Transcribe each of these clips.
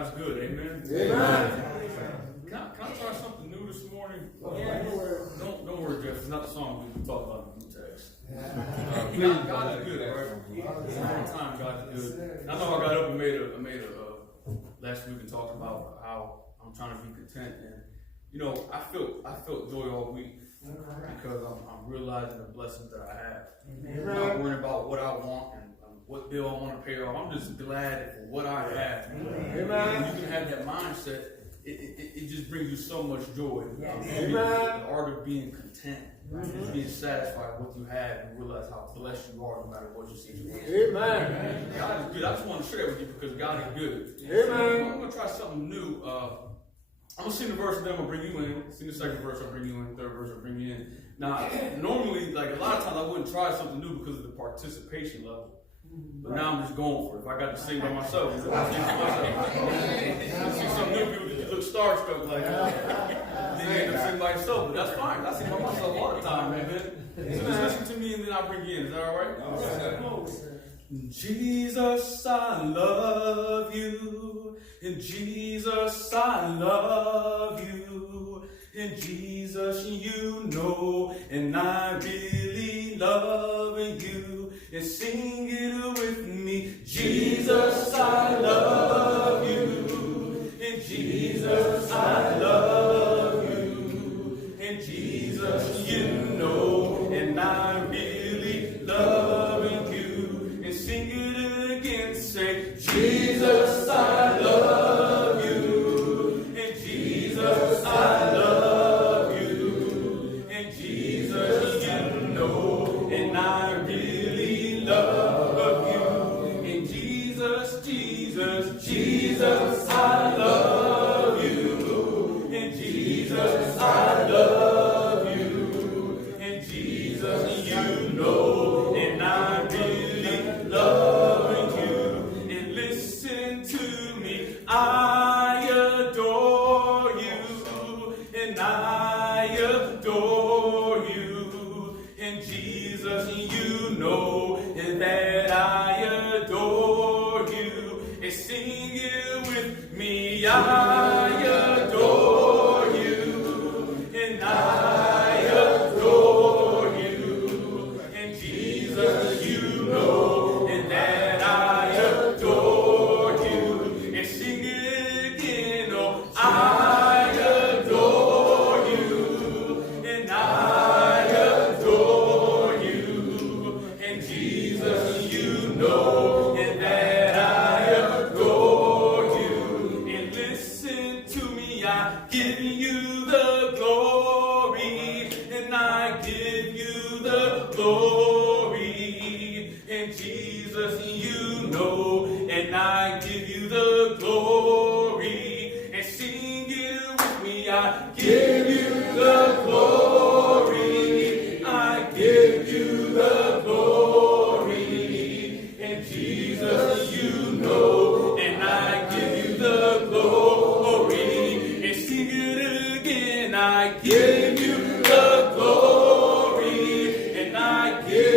God is good. Amen. Amen. Can I try something new this morning? Yes. Don't worry, Jeff. It's not the song we talk about in the text. God is good, right? All the time, God is good. I know I got up and made a last week and talked about how I'm trying to be content, and I felt joy all week because I'm realizing the blessings that I have. I'm not worrying about what I want and what bill I want to pay off. I'm just glad for what I have. When you can have that mindset, it just brings you so much joy. The art of being content, being satisfied with what you have, and realize how blessed you are no matter what your situation is. Amen. God is good. I just want to share with you because God is good. Amen. I'm going to try something new. I'm going to sing the verse and then I'm going to bring you in. Sing the second verse, I'll bring you in. Third verse, I'll bring you in. Now, normally, like a lot of times I wouldn't try something new because of the participation level. But now I'm just going for it. If I got to sing by myself, I sing to myself. You see some new people that look starstruck like that. Then you end up singing by yourself, but that's fine. I sing by myself all the time, man. So just listen to me and then I'll bring you in. Is that all right? Jesus, I love you. And Jesus, I love you. And Jesus, you know, and I really love you. And sing it with me. Jesus, I love you. And Jesus, I love you. And Jesus, you know, and I really love you. And sing it again, say, Jesus, I love you. And Jesus, I love you. And Jesus, you know, and I really love you. And Jesus, Jesus, Jesus, I love you. And Jesus, I love you. And Jesus, you know, and I really love you. And listen to me, I adore you. And I adore you. And Jesus, you know, and that I adore you. And sing it with me, I adore you. And I adore you. And Jesus, you know, and that I adore you. And sing it again, oh, I adore you. And I adore you. And Jesus, you know, and that I adore you. And listen to me, I give you the glory. And I give you the glory. And Jesus, you know, and I give you the glory. And sing it with me, I give you the glory. I give you the glory. And Jesus, you know, and I give you the glory. And sing it again, I give you the glory. And I give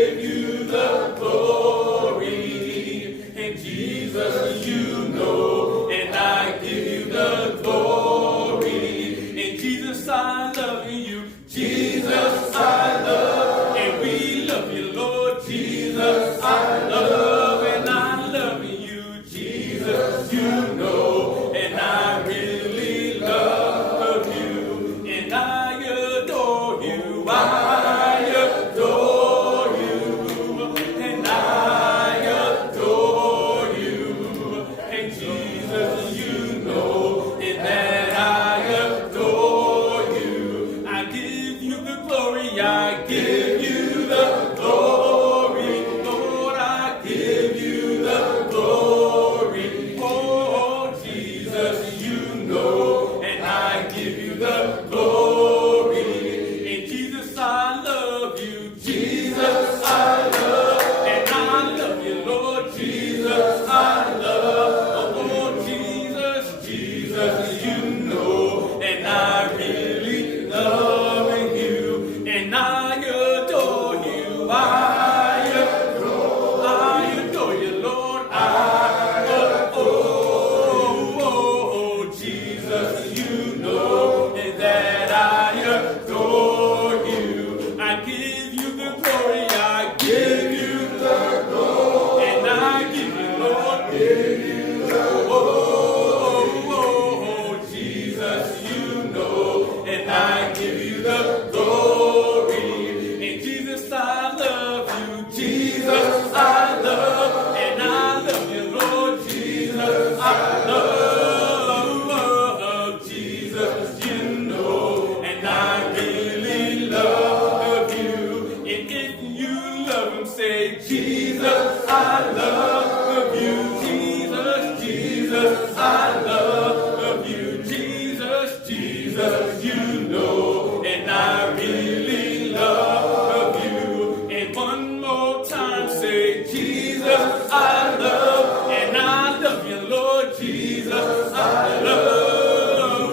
them say, Jesus, I love you. Jesus, Jesus, I love you. Jesus, Jesus, you know, and I really love you. And one more time say, Jesus, I love, and I love you, Lord. Jesus, I love,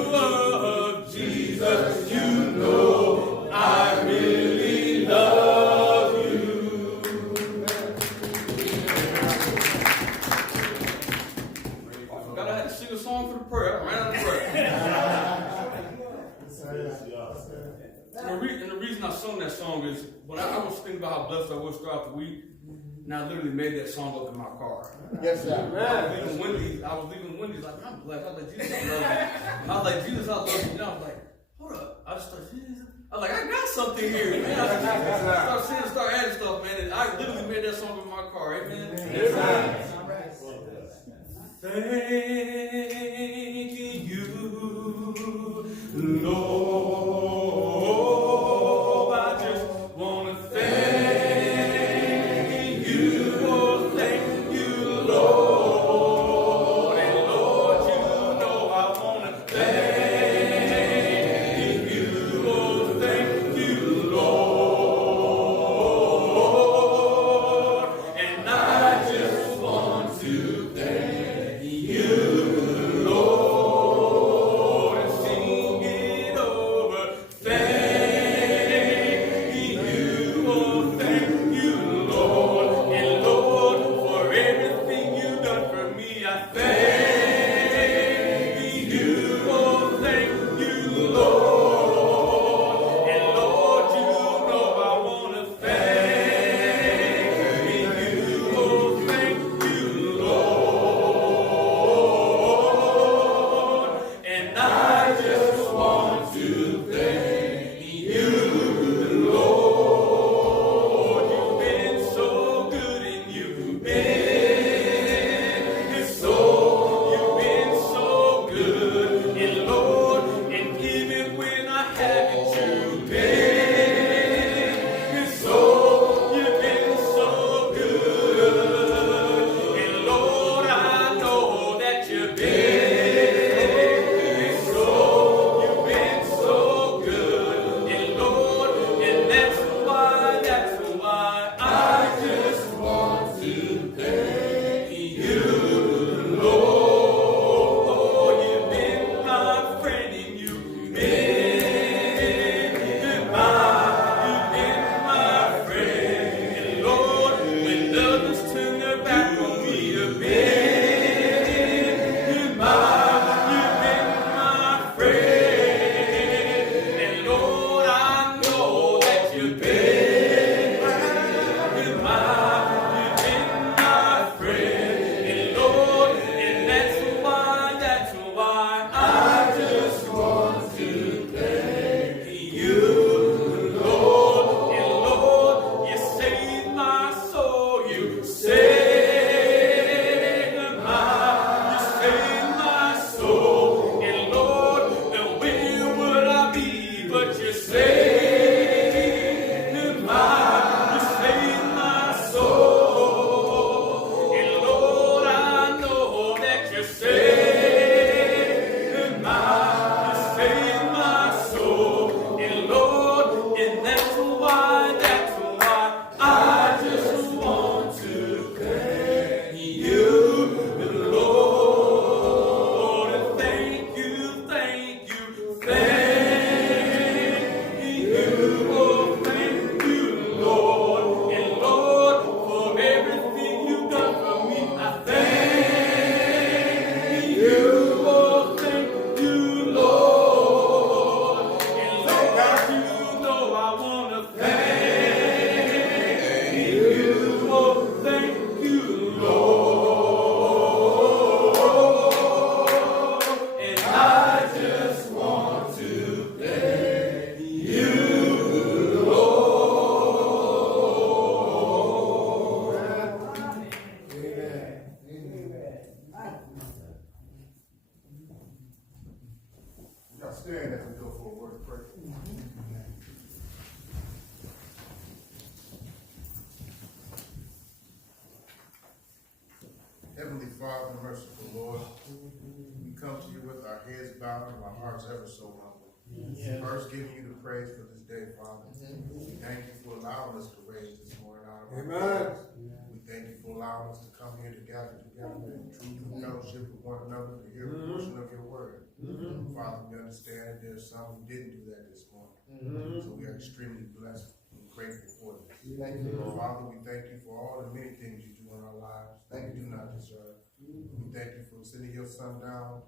Jesus, you know, I really love you. I forgot I had to sing a song for the prayer. I ran out of prayer. And the reason I sung that song is when I was thinking about how blessed I was throughout the week, and I literally made that song up in my car. Yes, sir. I was leaving Wendy's like, I'm blessed. I was like, Jesus, I love you. I was like, Jesus, I love you. And I was like, hold up. I just started, Jesus. I was like, I got something here, man. Start adding stuff, man. And I literally made that song in my car. Amen. Yes, sir. Thank you, Lord. I just want to thank you. Thank you, Lord. And Lord, you know I want to thank you. Thank you, Lord. And I just want to thank you, Lord, and sing it over. Thank you, oh, thank you, Lord. And Lord, for everything you've done for me, I thank you, oh, thank you, Lord. And Lord, you know I want to thank you, oh, thank you, Lord. And I just want to thank you, Lord. You've been so good and you've been so good. And Lord, and even when I haven't, you've been so good. And Lord, I know that you've been so good. And Lord, and that's why I just want to thank you, Lord. You've been my friend and you've been my friend. And Lord, when others turn their back on me, you've been my friend. And Lord, I know that you've been my friend. And Lord, and that's why I just want to thank you, Lord. And Lord, you saved my soul. You saved my soul. And Lord, where would I be but you saved my soul. And Lord, I know that you saved my soul. And Lord, and that's why I just want to thank you, Lord. And thank you, oh, thank you, Lord. And Lord, for everything you've done for me, I thank you, oh, thank you, Lord. And Lord, you know I want to thank you, oh, thank you, Lord. And I just want to thank you, Lord. Y'all stand as we go for a word of prayer. Father, merciful Lord. We come to you with our heads bowed and our hearts ever so humble. First, giving you the praise for this day, Father. We thank you for allowing us to raise this morning out of our prayers. We thank you for allowing us to come here together in truth and fellowship with one another to hear a portion of your word. Father, we understand that there's some who didn't do that this morning. So we are extremely blessed and grateful for this. Father, we thank you for all the many things you do in our lives that we do not deserve. We thank you for sending your son down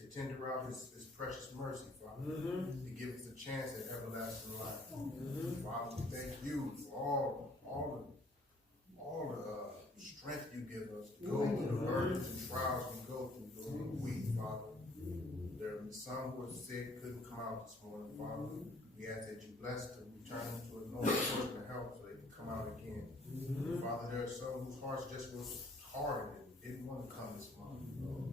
to tender out his precious mercy, Father, to give us a chance at everlasting life. Father, we thank you for all the strength you give us to go through the burdens and trials we go through during the week, Father. There are some who are sick, couldn't come out this morning, Father. We ask that you bless them, return them to a normal portion of health so they can come out again. Father, there are some whose hearts just were hardened and didn't want to come this morning.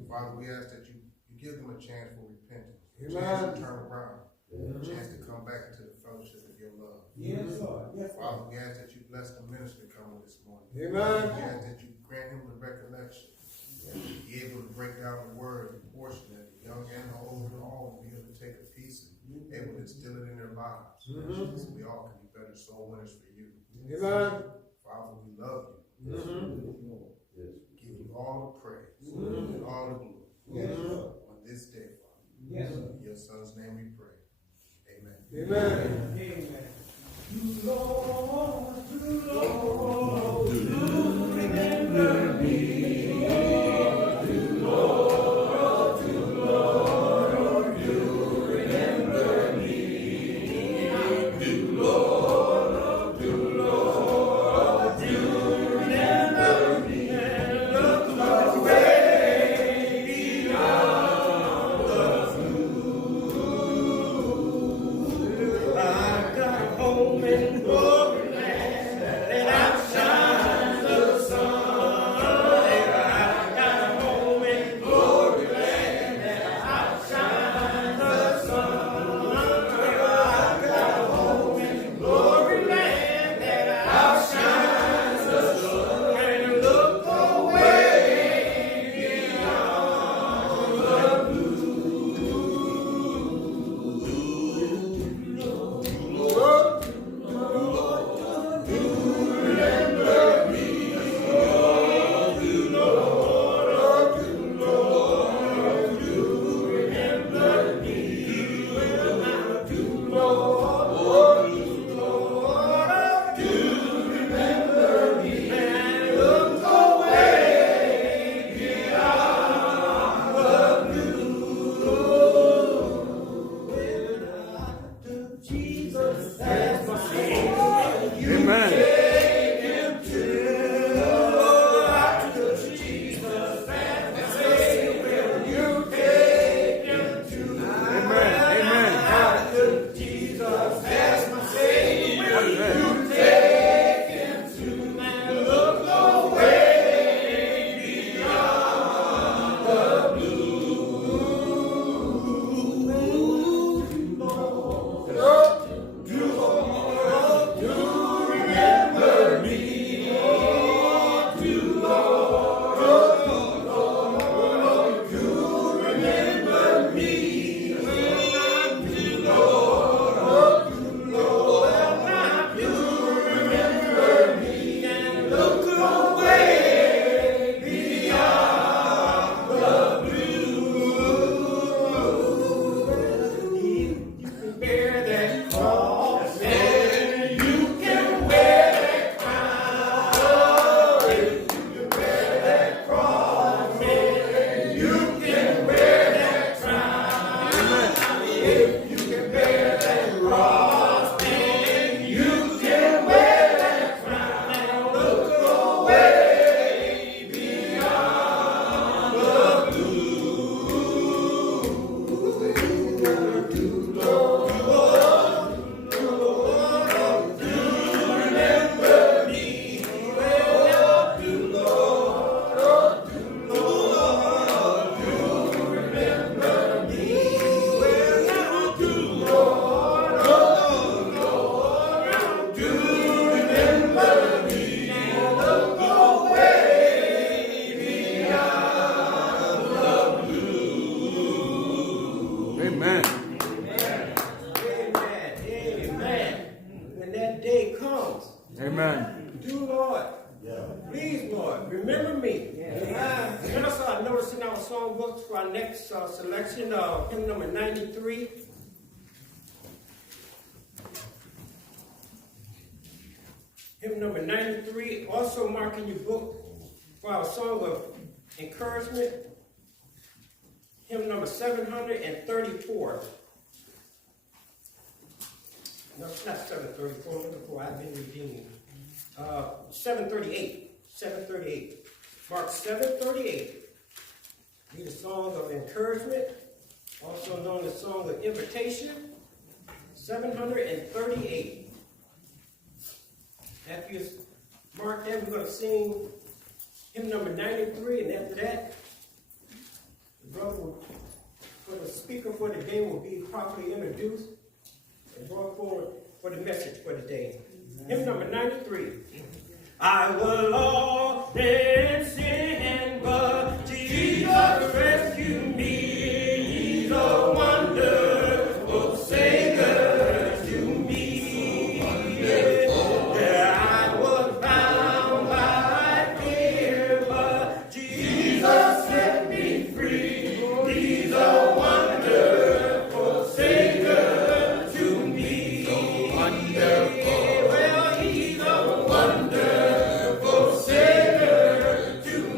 Father, we ask that you give them a chance for repentance, a chance to turn around, a chance to come back into the fellowship of your love. Yes, Lord. Yes, Father, we ask that you bless the minister coming this morning. Amen. We ask that you grant him the recollection, be able to break down the word and portion that the young and the old and all will be able to take a piece and able to instill it in their lives. So we all can be better soul winners for you. Amen. Father, we love you. Give you all the praise and all the glory on this day, Father. In your son's name we pray. Amen. Amen. Amen. Lord, Lord, do remember me. Home in glory land. Amen. Do, Lord. Please, Lord, remember me. And also, I noticed in our songbooks for our next selection, hymn number 93. Hymn number 93. Also mark in your book for our song of encouragement. Hymn number 734. No, it's not 734. I'm looking for I've been redeemed. 738. 738. Mark 738. Read a song of encouragement, also known as song of invitation. 738. After you mark that, we're going to sing hymn number 93, and after that, the brother will, for the speaker for the day will be properly introduced and brought forward for the message for the day. Hymn number 93. I will often sin, but Jesus rescued me. He's a wonderful Savior to me. Yeah, I was bound by fear, but Jesus set me free. He's a wonderful Savior to me. So wonderful. Well, he's a wonderful Savior to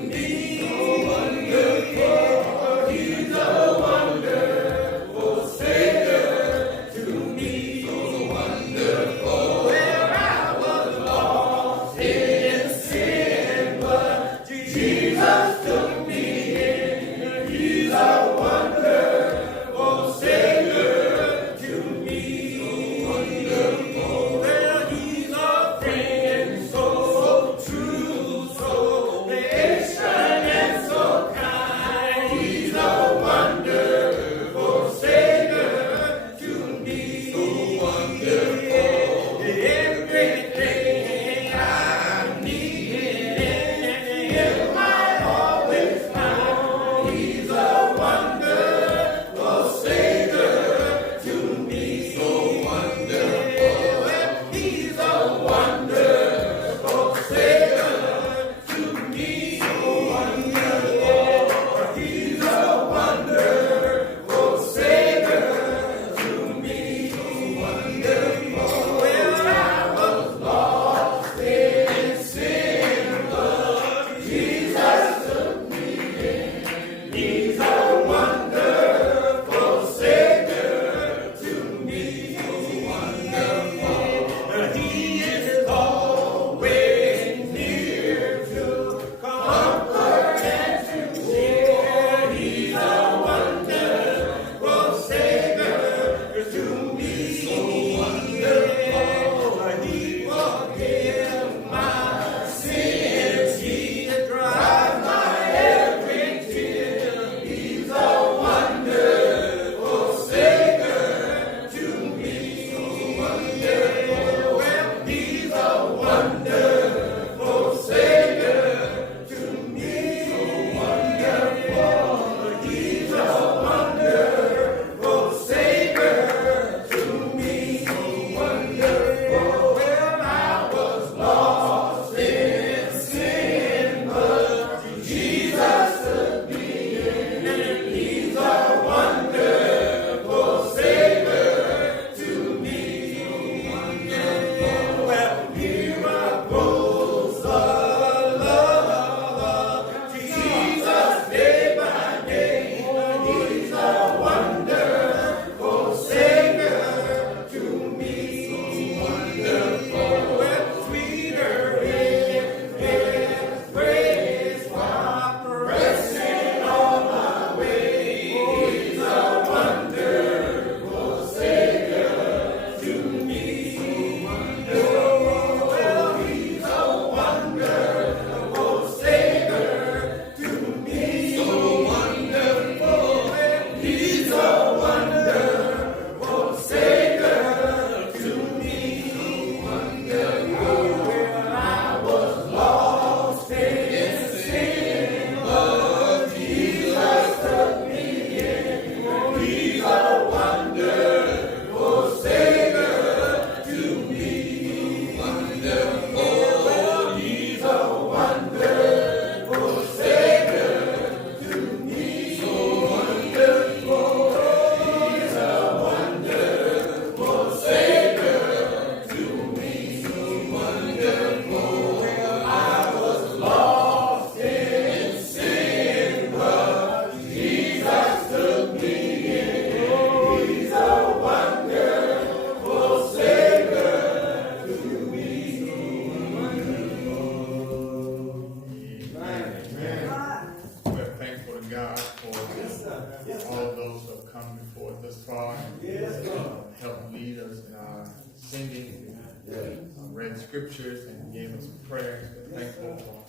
scriptures and gave us some prayers. We're thankful for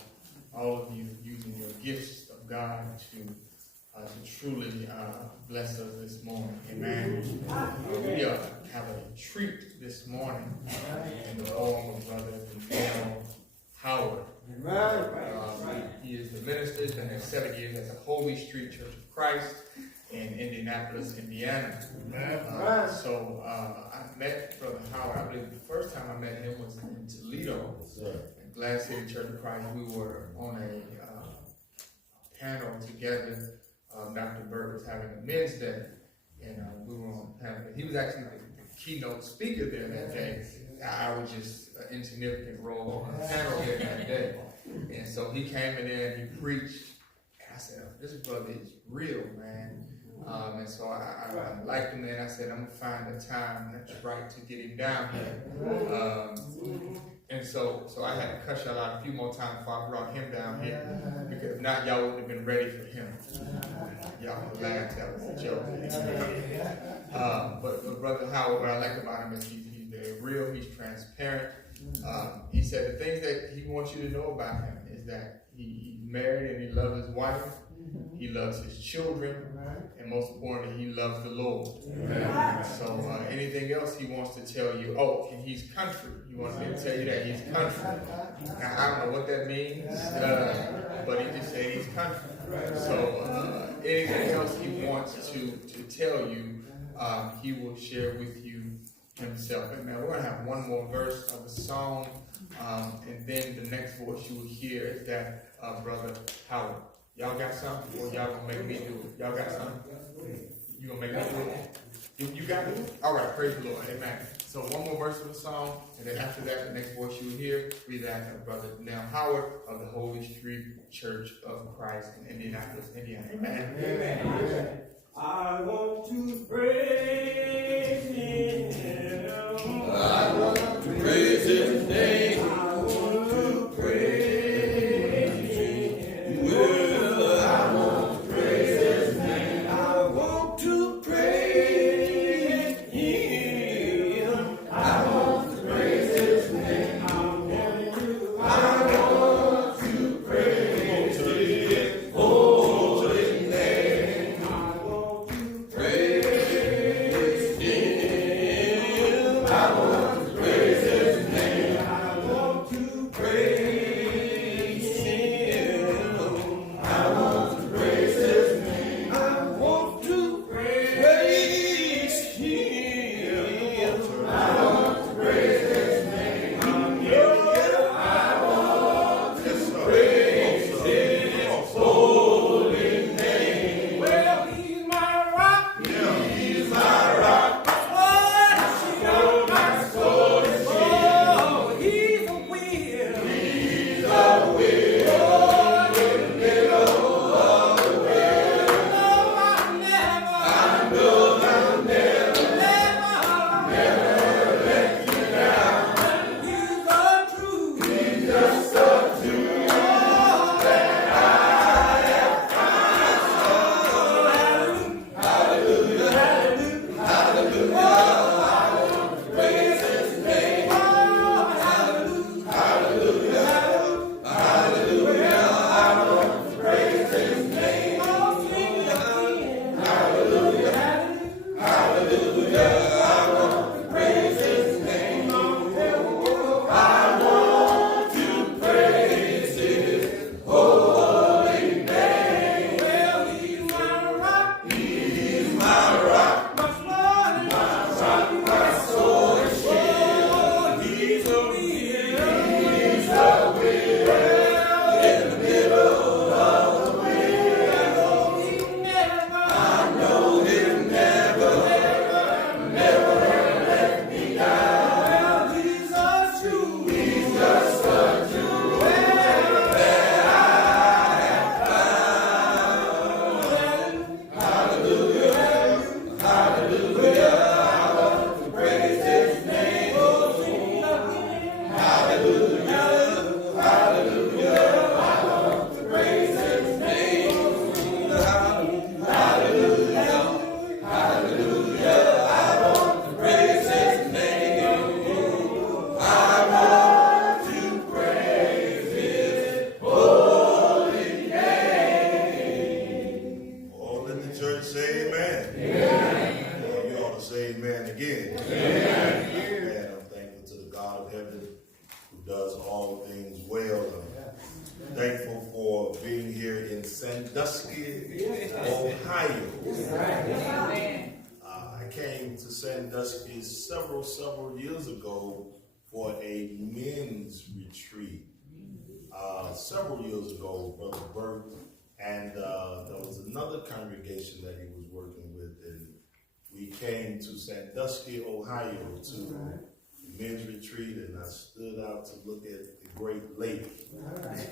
all of you using your gifts of God to truly bless us this morning. Amen. We have a treat this morning in the form of Brother Denell Howard. He is the minister. He's been there 7 years at the Holy Street Church of Christ in Indianapolis, Indiana. So I met Brother Howard. I believe the first time I met him was in Toledo, at Glass City Church of Christ. We were on a panel together. Dr. Bird was having a men's day, and we were on the panel. He was actually the keynote speaker there that day. I was just an insignificant role on the panel there that day. And so he came in there and he preached. And I said, this brother is real, man. And so I liked him, and I said, I'm going to find a time that's right to get him down here. And so I had to cuss y'all out a few more times before I brought him down here, because if not, y'all wouldn't have been ready for him. Y'all could laugh, that was a joke. But Brother Howard, what I like about him is he's very real, he's transparent. He said the things that he wants you to know about him is that he's married and he loves his wife, he loves his children, and most importantly, he loves the Lord. So anything else he wants to tell you, and he's country. He wants me to tell you that he's country. Now, I don't know what that means, but he just said he's country. So anything else he wants to tell you, he will share with you himself. Amen. We're going to have one more verse of the song, and then the next voice you will hear is that Brother Howard. Y'all got something, or y'all gonna make me do it? Y'all got something? You gonna make me do it? You got it? All right, praise the Lord. Amen. So one more verse of the song, and then after that, the next voice you will hear will be that of Brother Denell Howard of the Holy Street Church of Christ in Indianapolis, Indiana. Amen. Amen. I want to praise Him. I want to praise His name. I want to praise Him. I want to praise His name. I want to praise Him. I want to praise His name. I want to praise His holy name. I want to praise Him. I want to praise His name. I want all things well. I'm thankful for being here in Sandusky, Ohio. I came to Sandusky several years ago for a men's retreat. Several years ago, Brother Burt, and there was another congregation that he was working with, and we came to Sandusky, Ohio to the men's retreat, and I stood out to look at the Great Lake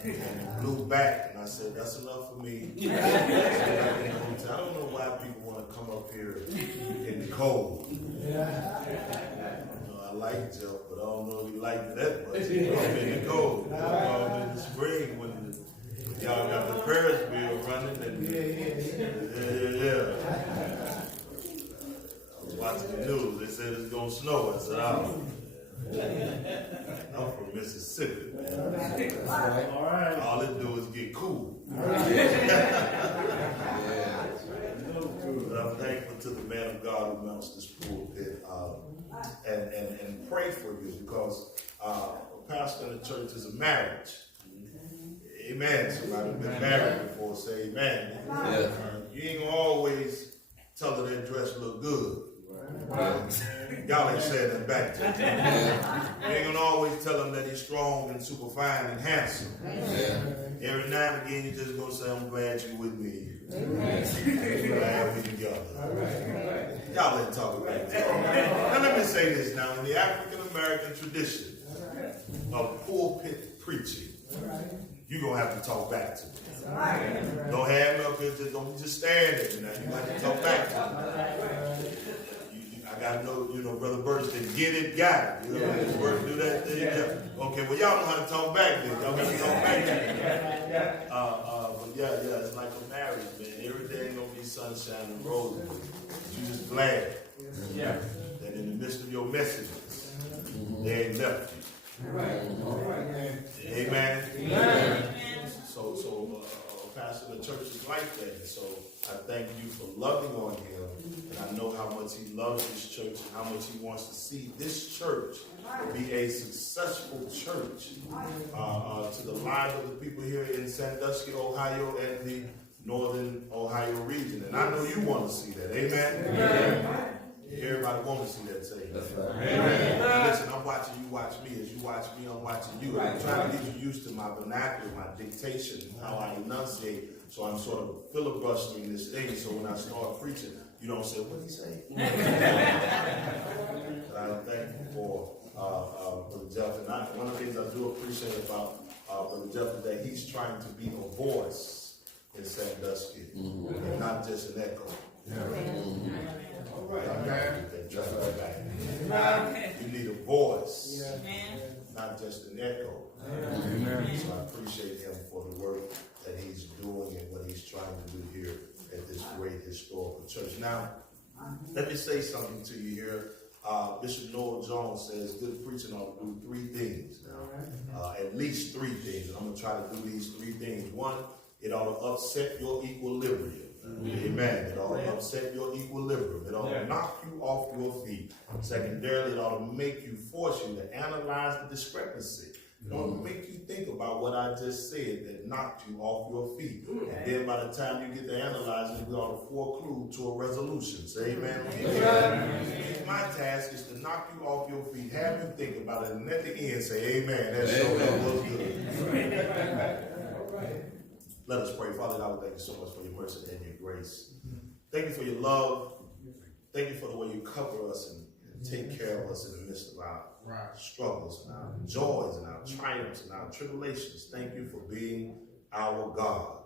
and blew back, and I said, that's enough for me. I don't know why people want to come up here in the cold. I like Jeff, but I don't know if he liked it that much. I'm in the cold. I'm in the spring when y'all got the Parish wheel running. And I was watching the news. They said it's going to snow. I said, I'm from Mississippi, man. All right. All it do is get cool. But I'm thankful to the man of God who mounts this pulpit and pray for you, because a pastor in the church is a marriage. Amen. Somebody been married before, say amen. You ain't gonna always tell her that dress look good. Y'all ain't saying that back to him. You ain't gonna always tell him that he's strong and super fine and handsome. Every now and again, you just gonna say, I'm glad you're with me. Glad we together. Y'all ain't talking back to him. Now let me say this now. In the African American tradition of pulpit preaching, you're gonna have to talk back to me. Don't have me up here, don't just stand at me now. You have to talk back to me. I gotta know, Brother Burge said, get it, got it. You know, his work do that thing. Yeah. Okay, well, y'all know how to talk back then. Y'all gotta talk back then. But yeah, it's like a marriage, man. Everything ain't gonna be sunshine and roses. You just glad that in the midst of your messages, they ain't left you. Amen. So pastor of the church is like that. And so I thank you for loving on him. And I know how much he loves this church and how much he wants to see this church be a successful church to the lives of the people here in Sandusky, Ohio, and the northern Ohio region. And I know you want to see that. Amen? Everybody want to see that, say amen. Listen, I'm watching you watch me. As you watch me, I'm watching you. I'm trying to get you used to my vernacular, my dictation, how I enunciate. So I'm sort of filibustering this thing. So when I start preaching, you don't say, what did he say? I'm thankful for Brother Jeff. And one of the things I do appreciate about Brother Jeff is that he's trying to be a voice in Sandusky, and not just an echo. You need a voice, not just an echo. So I appreciate him for the work that he's doing and what he's trying to do here at this great historical church. Now, let me say something to you here. Bishop Noel Jones says good preaching ought to do three things now. At least three things. And I'm going to try to do these three things. One, it ought to upset your equilibrium. Amen. It ought to upset your equilibrium. It ought to knock you off your feet. Secondarily, it ought to force you to analyze the discrepancy. It ought to make you think about what I just said that knocked you off your feet. And then by the time you get to analyzing, we ought to conclude to a resolution. Say amen. My task is to knock you off your feet, have you think about it, and at the end say amen. That was good. Let us pray. Father God, we thank you so much for your mercy and your grace. Thank you for your love. Thank you for the way you cover us and take care of us in the midst of our struggles and our joys and our triumphs and our tribulations. Thank you for being our God.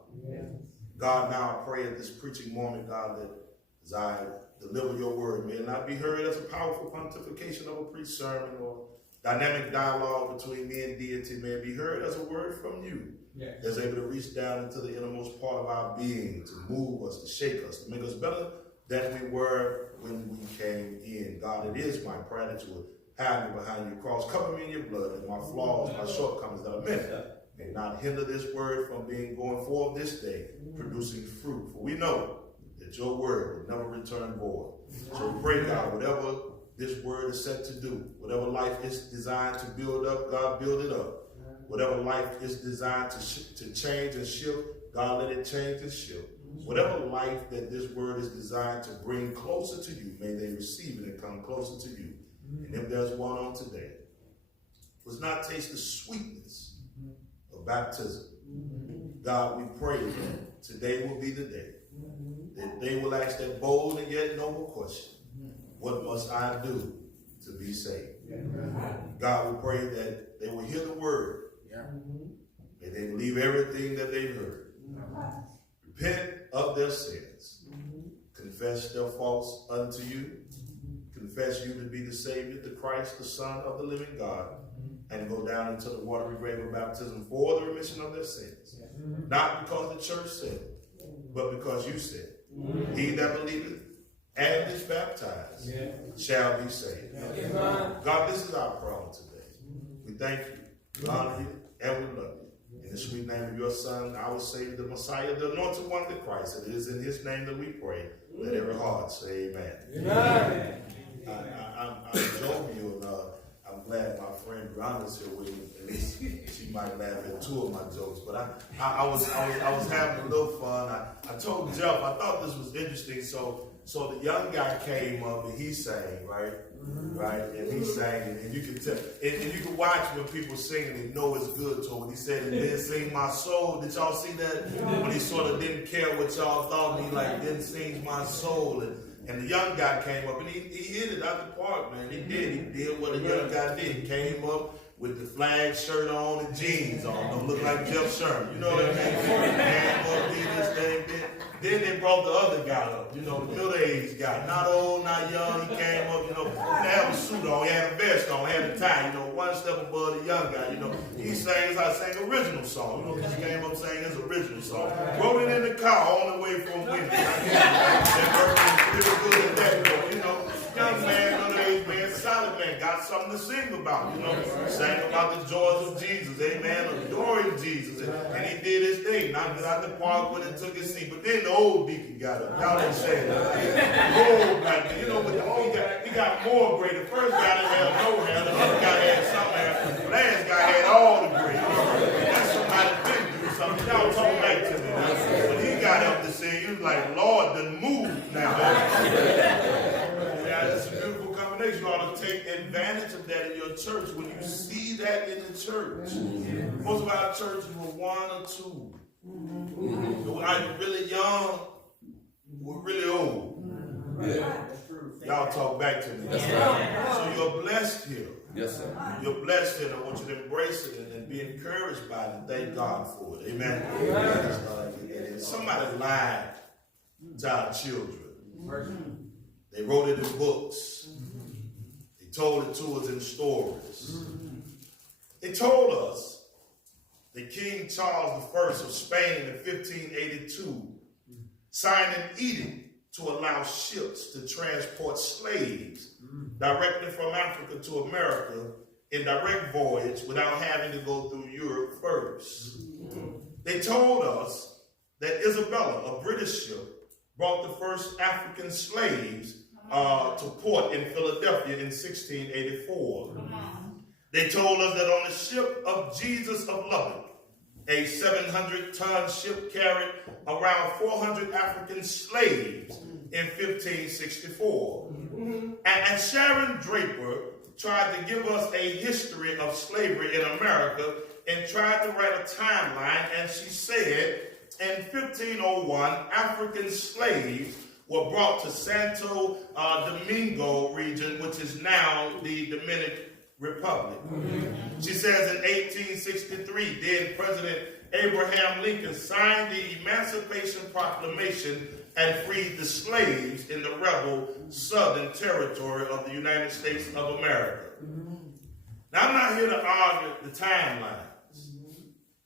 God, now I pray at this preaching moment, God, that as I deliver your word, may it not be heard as a powerful pontification of a preached sermon or dynamic dialogue between me and deity. May it be heard as a word from you. That's able to reach down into the innermost part of our being, to move us, to shake us, to make us better than we were when we came in. God, it is my prayer that you would hide me behind your cross, cover me in your blood, and my flaws, my shortcomings that are many may not hinder this word from being going forth this day, producing fruit. For we know that your word will never return void. So we pray, God, whatever this word is set to do, whatever life is designed to build up, God, build it up. Whatever life is designed to change and shift, God, let it change and shift. Whatever life that this word is designed to bring closer to you, may they receive it and come closer to you. And if there's one on today, does not taste the sweetness of baptism, God, we pray that today will be the day that they will ask that bold and yet noble question: what must I do to be saved? God, we pray that they will hear the word. May they believe everything that they've heard. Repent of their sins. Confess their faults unto you. Confess you to be the Savior, the Christ, the Son of the living God, and go down into the watery grave of baptism for the remission of their sins. Not because the church said it, but because you said it. He that believeth and is baptized shall be saved. God, this is our prayer today. We thank you, we honor you, and we love you. In the sweet name of your Son, our Savior, the Messiah, the Anointed One, the Christ. It is in his name that we pray. Let every heart say amen. I'm jovial, and I'm glad my friend Rhonda's here with me. At least she might laugh at two of my jokes. But I was having a little fun. I told Jeff I thought this was interesting. So the young guy came up and he sang, right? Right? And he sang, and you can tell, and you can watch when people sing and they know it's good to him. When he said, "And then sing my soul." Did y'all see that? When he sort of didn't care what y'all thought, and he like, "Then sings my soul." And the young guy came up and he hit it out the park, man. He did what a young guy did. He came up with the flag shirt on and jeans on. Don't look like Jeff Sherman. You know what I mean? Came up, did this thing. Then they brought the other guy up, the middle-aged guy. Not old, not young. He came up, he didn't have a suit on. He had a vest on, had a tie, one step above the young guy. He sang, I sang original song. He came up saying his original song. Wrote it in the car on the way from Winter. They working pretty good at that, young man, middle-aged man, solid man, got something to sing about, sang about the joys of Jesus, amen, adoring Jesus, and he did his thing, knocked it out the park when he took his seat. But then the old deacon got up. Y'all ain't saying that. The old black man, but the old guy, he got more gray. The first guy didn't have no hair, the other guy had some hair, the last guy had all the gray. That's somebody been through something. Y'all talk back to me now. When he got up to sing, he was like, Lord, done moved now. That's a beautiful combination. You ought to take advantage of that in your church. When you see that in the church, most of our churches were one or two. We're either really young, we're really old. Y'all talk back to me. So you're blessed here. Yes, sir. You're blessed here, and I want you to embrace it and be encouraged by it and thank God for it. Amen. And somebody lied to our children. They wrote it in books. They told it to us in stories. They told us that King Charles I of Spain in 1582 signed an edict to allow ships to transport slaves directly from Africa to America in direct voyage without having to go through Europe first. They told us that Isabella, a British ship, brought the first African slaves to port in Philadelphia in 1684. They told us that on the ship of Jesus of Lubbock, a 700-ton ship carried around 400 African slaves in 1564. And Sharon Draper tried to give us a history of slavery in America and tried to write a timeline, and she said in 1501, African slaves were brought to Santo Domingo region, which is now the Dominican Republic. She says in 1863, then President Abraham Lincoln signed the Emancipation Proclamation and freed the slaves in the rebel Southern Territory of the United States of America. Now, I'm not here to argue the timelines.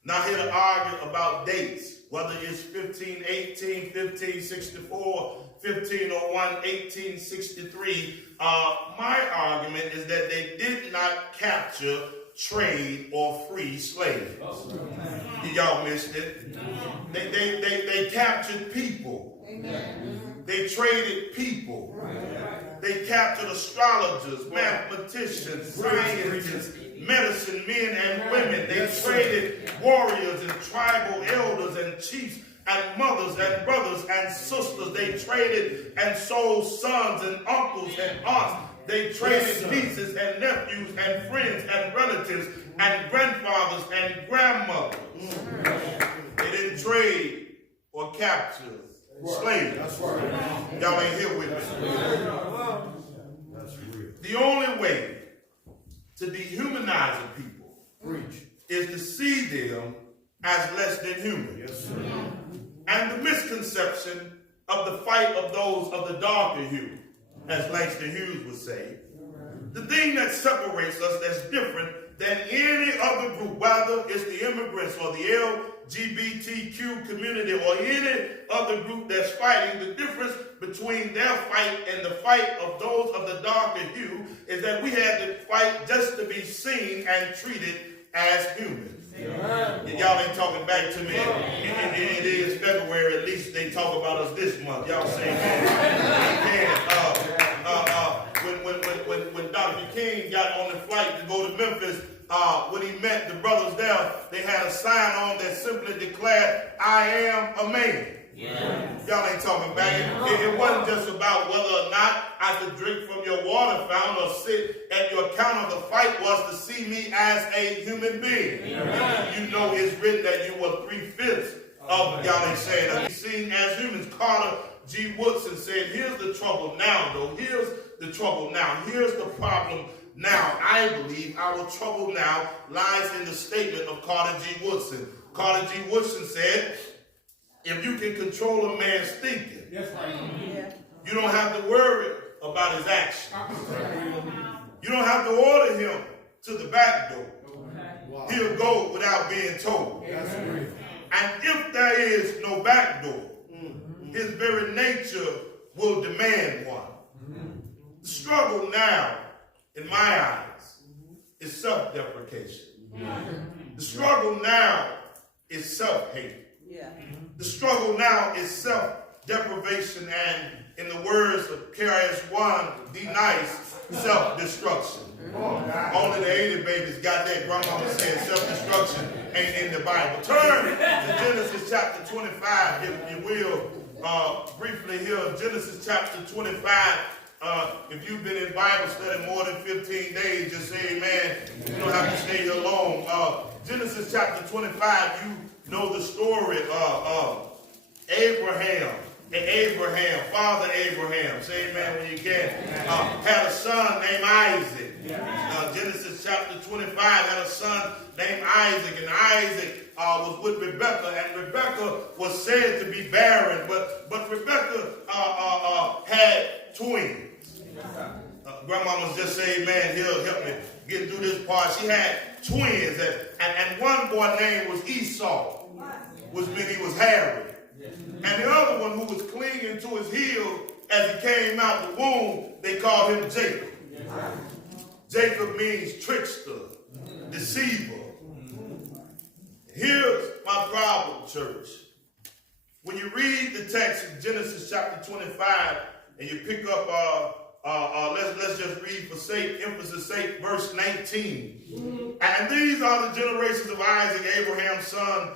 Not here to argue about dates, whether it's 1518, 1564, 1501, 1863. My argument is that they did not capture, trade, or free slaves. Y'all missed it. They captured people. They traded people. They captured astrologers, mathematicians, scientists, medicine men and women. They traded warriors and tribal elders and chiefs and mothers and brothers and sisters. They traded and sold sons and uncles and aunts. They traded nieces and nephews and friends and relatives and grandfathers and grandmothers. They didn't trade or capture slaves. That's right. Y'all ain't here with me. That's real. The only way to dehumanize a people is to see them as less than human. Yes, sir. And the misconception of the fight of those of the darker hue, as Langston Hughes would say, the thing that separates us that's different than any other group, whether it's the immigrants or the LGBTQ community or any other group that's fighting, the difference between their fight and the fight of those of the darker hue is that we had to fight just to be seen and treated as humans. Y'all ain't talking back to me. It is February. At least they talk about us this month. Y'all say, when Dr. King got on the flight to go to Memphis, when he met the brothers there, they had a sign on that simply declared, "I am a man." Y'all ain't talking back. It wasn't just about whether or not I could drink from your water fountain or sit at your counter. The fight was to see me as a human being. You know it's written that you were 3/5 of, y'all ain't saying that. Seen as humans. Carter G. Woodson said, here's the trouble now, though. Here's the trouble now. Here's the problem now. I believe our trouble now lies in the statement of Carter G. Woodson. Carter G. Woodson said, if you can control a man's thinking, you don't have to worry about his action. You don't have to order him to the back door. He'll go without being told. And if there is no back door, his very nature will demand one. The struggle now, in my eyes, is self-deprecation. The struggle now is self-hate. The struggle now is self-deprivation and, in the words of KRS-One, D. Nice, self-destruction. Only the 80 babies got that. Grandmama said self-destruction ain't in the Bible. Turn to Genesis chapter 25, if you will, briefly here. Genesis chapter 25. If you've been in Bible study more than 15 days, just say amen. You don't have to stay here long. Genesis chapter 25, you know the story of Abraham. And Abraham, Father Abraham, say amen when you can, had a son named Isaac. Genesis chapter 25 had a son named Isaac, and Isaac was with Rebekah, and Rebekah was said to be barren, but Rebekah had twins. Grandmama's just say amen, he'll help me get through this part. She had twins, and one boy name was Esau, which meant he was hairy. And the other one, who was clinging to his heel as he came out the womb, they called him Jacob. Jacob means trickster, deceiver. Here's my problem, church. When you read the text in Genesis chapter 25, and you pick up, let's just read for emphasis sake, verse 19. And these are the generations of Isaac, Abraham's son.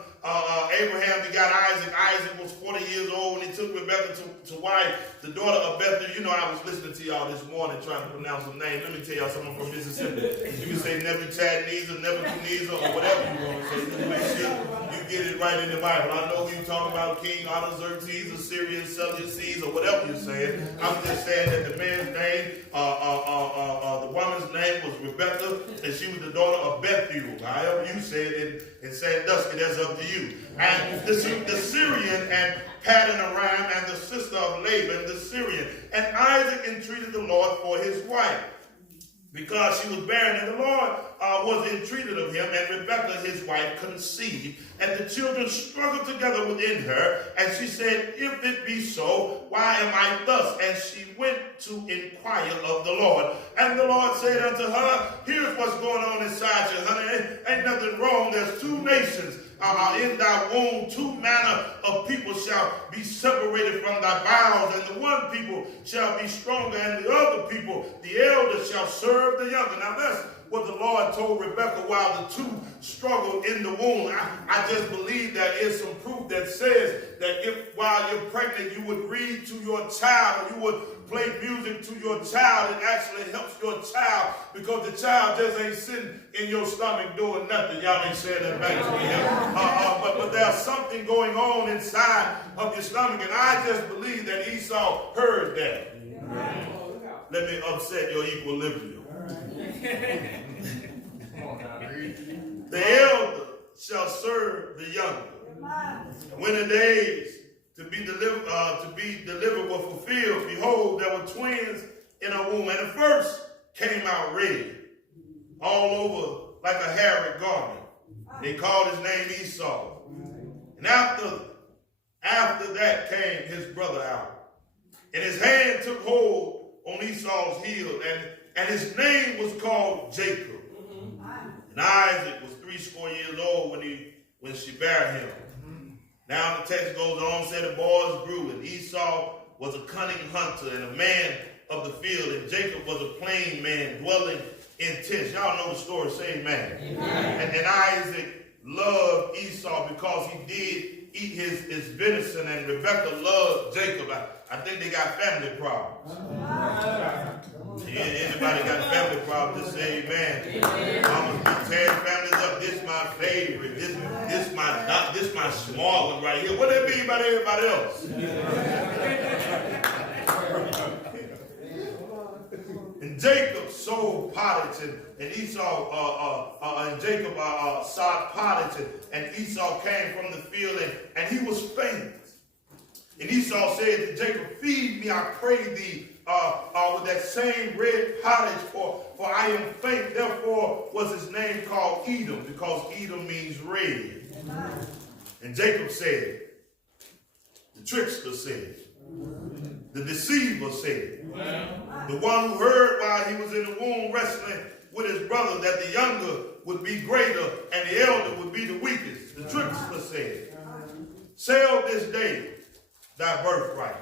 Abraham begot Isaac. Isaac was 40 years old when he took Rebekah to wife, the daughter of Bethuel. You know, I was listening to y'all this morning trying to pronounce some names. Let me tell y'all something from Mississippi. You can say Nebuchadnezzar, Nebuchadnezzar, or whatever you want to say. Just make sure you get it right in the Bible. I know you talking about King Artaxerxes, Assyrian, Seleucids, or whatever you're saying. I'm just saying that the man's name, the woman's name was Rebekah, and she was the daughter of Bethuel. However you say it in Sandusky, that's up to you. And the Syrian and Paddan Aram, and the sister of Laban, the Syrian. And Isaac entreated the Lord for his wife, because she was barren, and the Lord was entreated of him, and Rebekah, his wife, conceived, and the children struggled together within her, and she said, if it be so, why am I thus? And she went to inquire of the Lord. And the Lord said unto her, here's what's going on inside you, honey. Ain't nothing wrong. There's two nations in thy womb, two manner of people shall be separated from thy bowels, and the one people shall be stronger, and the other people, the elder, shall serve the younger. Now that's what the Lord told Rebekah while the two struggled in the womb. I just believe there is some proof that says that if while you're pregnant you would read to your child or you would play music to your child, it actually helps your child because the child just ain't sitting in your stomach doing nothing. Y'all ain't saying that back to me. But there's something going on inside of your stomach, and I just believe that Esau heard that. Let me upset your equilibrium. The elder shall serve the younger. And when the days to be delivered were fulfilled, behold, there were twins in her womb. And the first came out red, all over like a hairy garment. They called his name Esau. And after that came his brother out. And his hand took hold on Esau's heel, and his name was called Jacob. And Isaac was 80 years old when she bare him. Now the text goes on, said the boys grew, and Esau was a cunning hunter and a man of the field, and Jacob was a plain man dwelling in tents. Y'all know the story, say amen. And Isaac loved Esau because he did eat his venison, and Rebekah loved Jacob. I think they got family problems. Anybody got family problems, just say amen. I'm going to tear families up. This my favorite. This my small one right here. What that mean about everybody else? And Jacob sowed pottage, and Esau and Jacob sowed pottage, and Esau came from the field, and he was faint. And Esau said to Jacob, feed me, I pray thee, with that same red pottage, for I am faint. Therefore was his name called Edom, because Edom means red. And Jacob said, the trickster said, the deceiver said, the one who heard while he was in the womb wrestling with his brother, that the younger would be greater and the elder would be the weakest. The trickster said, sell this day thy birthright.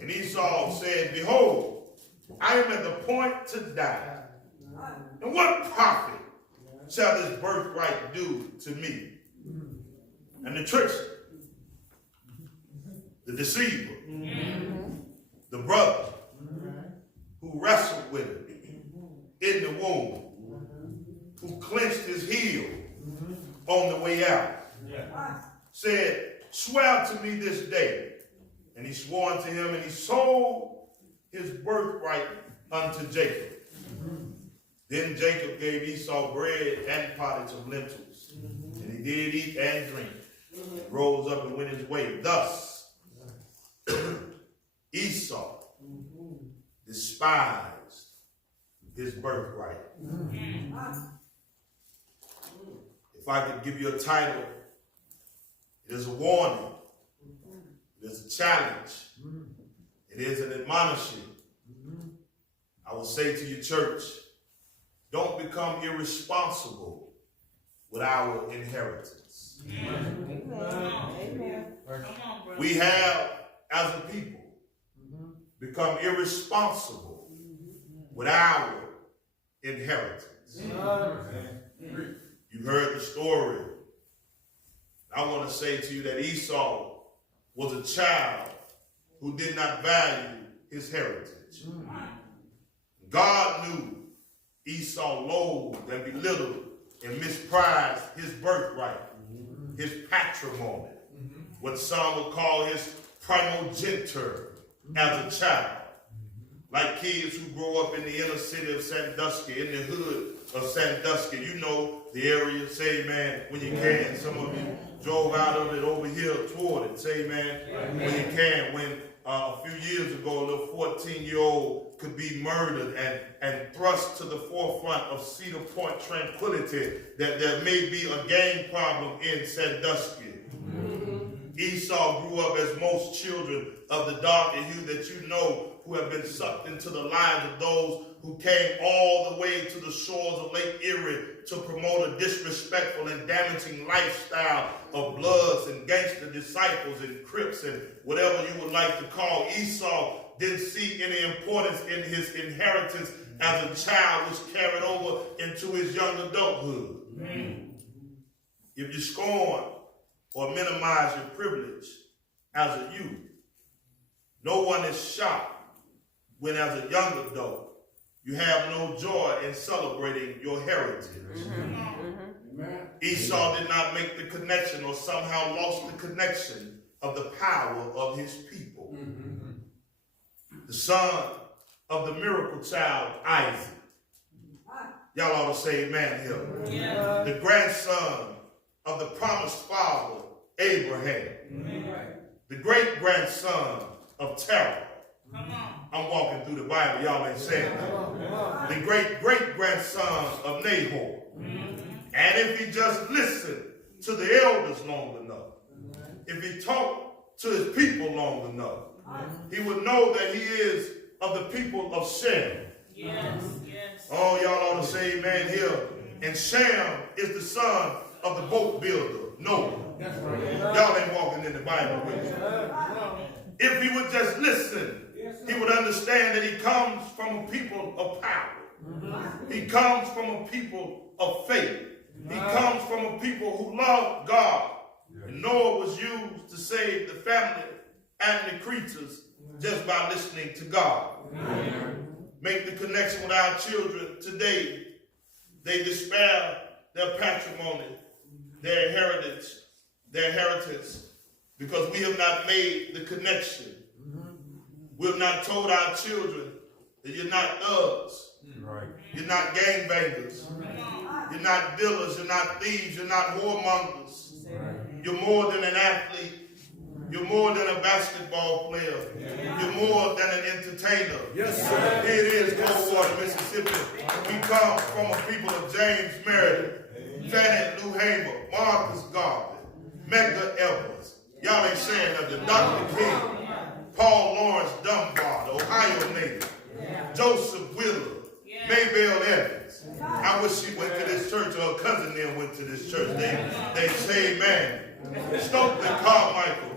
And Esau said, behold, I am at the point to die. And what profit shall this birthright do to me? And the trickster, the deceiver, the brother who wrestled with him in the womb, who clenched his heel on the way out, said, swear to me this day. And he swore unto him, and he sold his birthright unto Jacob. Then Jacob gave Esau bread and pottage of lentils. And he did eat and drink, and rose up and went his way. Thus Esau despised his birthright. If I could give you a title, it is a warning. It is a challenge. It is an admonishing. I will say to you, church, don't become irresponsible with our inheritance. Amen. We have, as a people, become irresponsible with our inheritance. You heard the story. I want to say to you that Esau was a child who did not value his heritage. God knew Esau loathed and belittled and misprized his birthright, his patrimony, what some would call his primogeniture as a child. Like kids who grow up in the inner city of Sandusky, in the hood of Sandusky. You know the area, say amen, when you can. Some of you drove out of it over here toward it, say amen, when you can. When a few years ago, a little 14-year-old could be murdered and thrust to the forefront of Cedar Point tranquility, that there may be a gang problem in Sandusky. Esau grew up as most children of the darker hue that you know, who have been sucked into the lives of those who came all the way to the shores of Lake Erie to promote a disrespectful and damaging lifestyle of Bloods and gangster disciples and Crips and whatever you would like to call. Esau didn't see any importance in his inheritance as a child was carried over into his young adulthood. If you scorn or minimize your privilege as a youth, no one is shocked when as a young adult you have no joy in celebrating your heritage. Esau did not make the connection or somehow lost the connection of the power of his people. The son of the miracle child, Isaac. Y'all ought to say amen here. Yeah. The grandson of the promised father, Abraham. The great-grandson of Terah. I'm walking through the Bible. Y'all ain't saying that. The great-great-grandson of Nahor. And if he just listened to the elders long enough, if he talked to his people long enough, he would know that he is of the people of Shem. Yes. Oh, y'all ought to say amen here. And Shem is the son of the boat builder, Noah. Y'all ain't walking in the Bible with me. If he would just listen, he would understand that he comes from a people of power. He comes from a people of faith. He comes from a people who love God. And Noah was used to save the family and the creatures just by listening to God. Make the connection with our children today. They despair their patrimony, their inheritance, because we have not made the connection. We have not told our children that you're not thugs. You're not gangbangers. You're not dealers. You're not thieves. You're not whoremongers. You're more than an athlete. You're more than a basketball player. You're more than an entertainer. Yes, sir. Here it is, Coldwater, Mississippi. We come from a people of James Meredith, Fannie Lou Hamer, Marcus Garvey, Medgar Evers. Y'all ain't saying nothing. Dr. King, Paul Lawrence Dunbar, the Ohio native, Joseph Willard, Maybelle Evans. I wish she went to this church, or her cousin there went to this church. They say amen. Stokely Carmichael,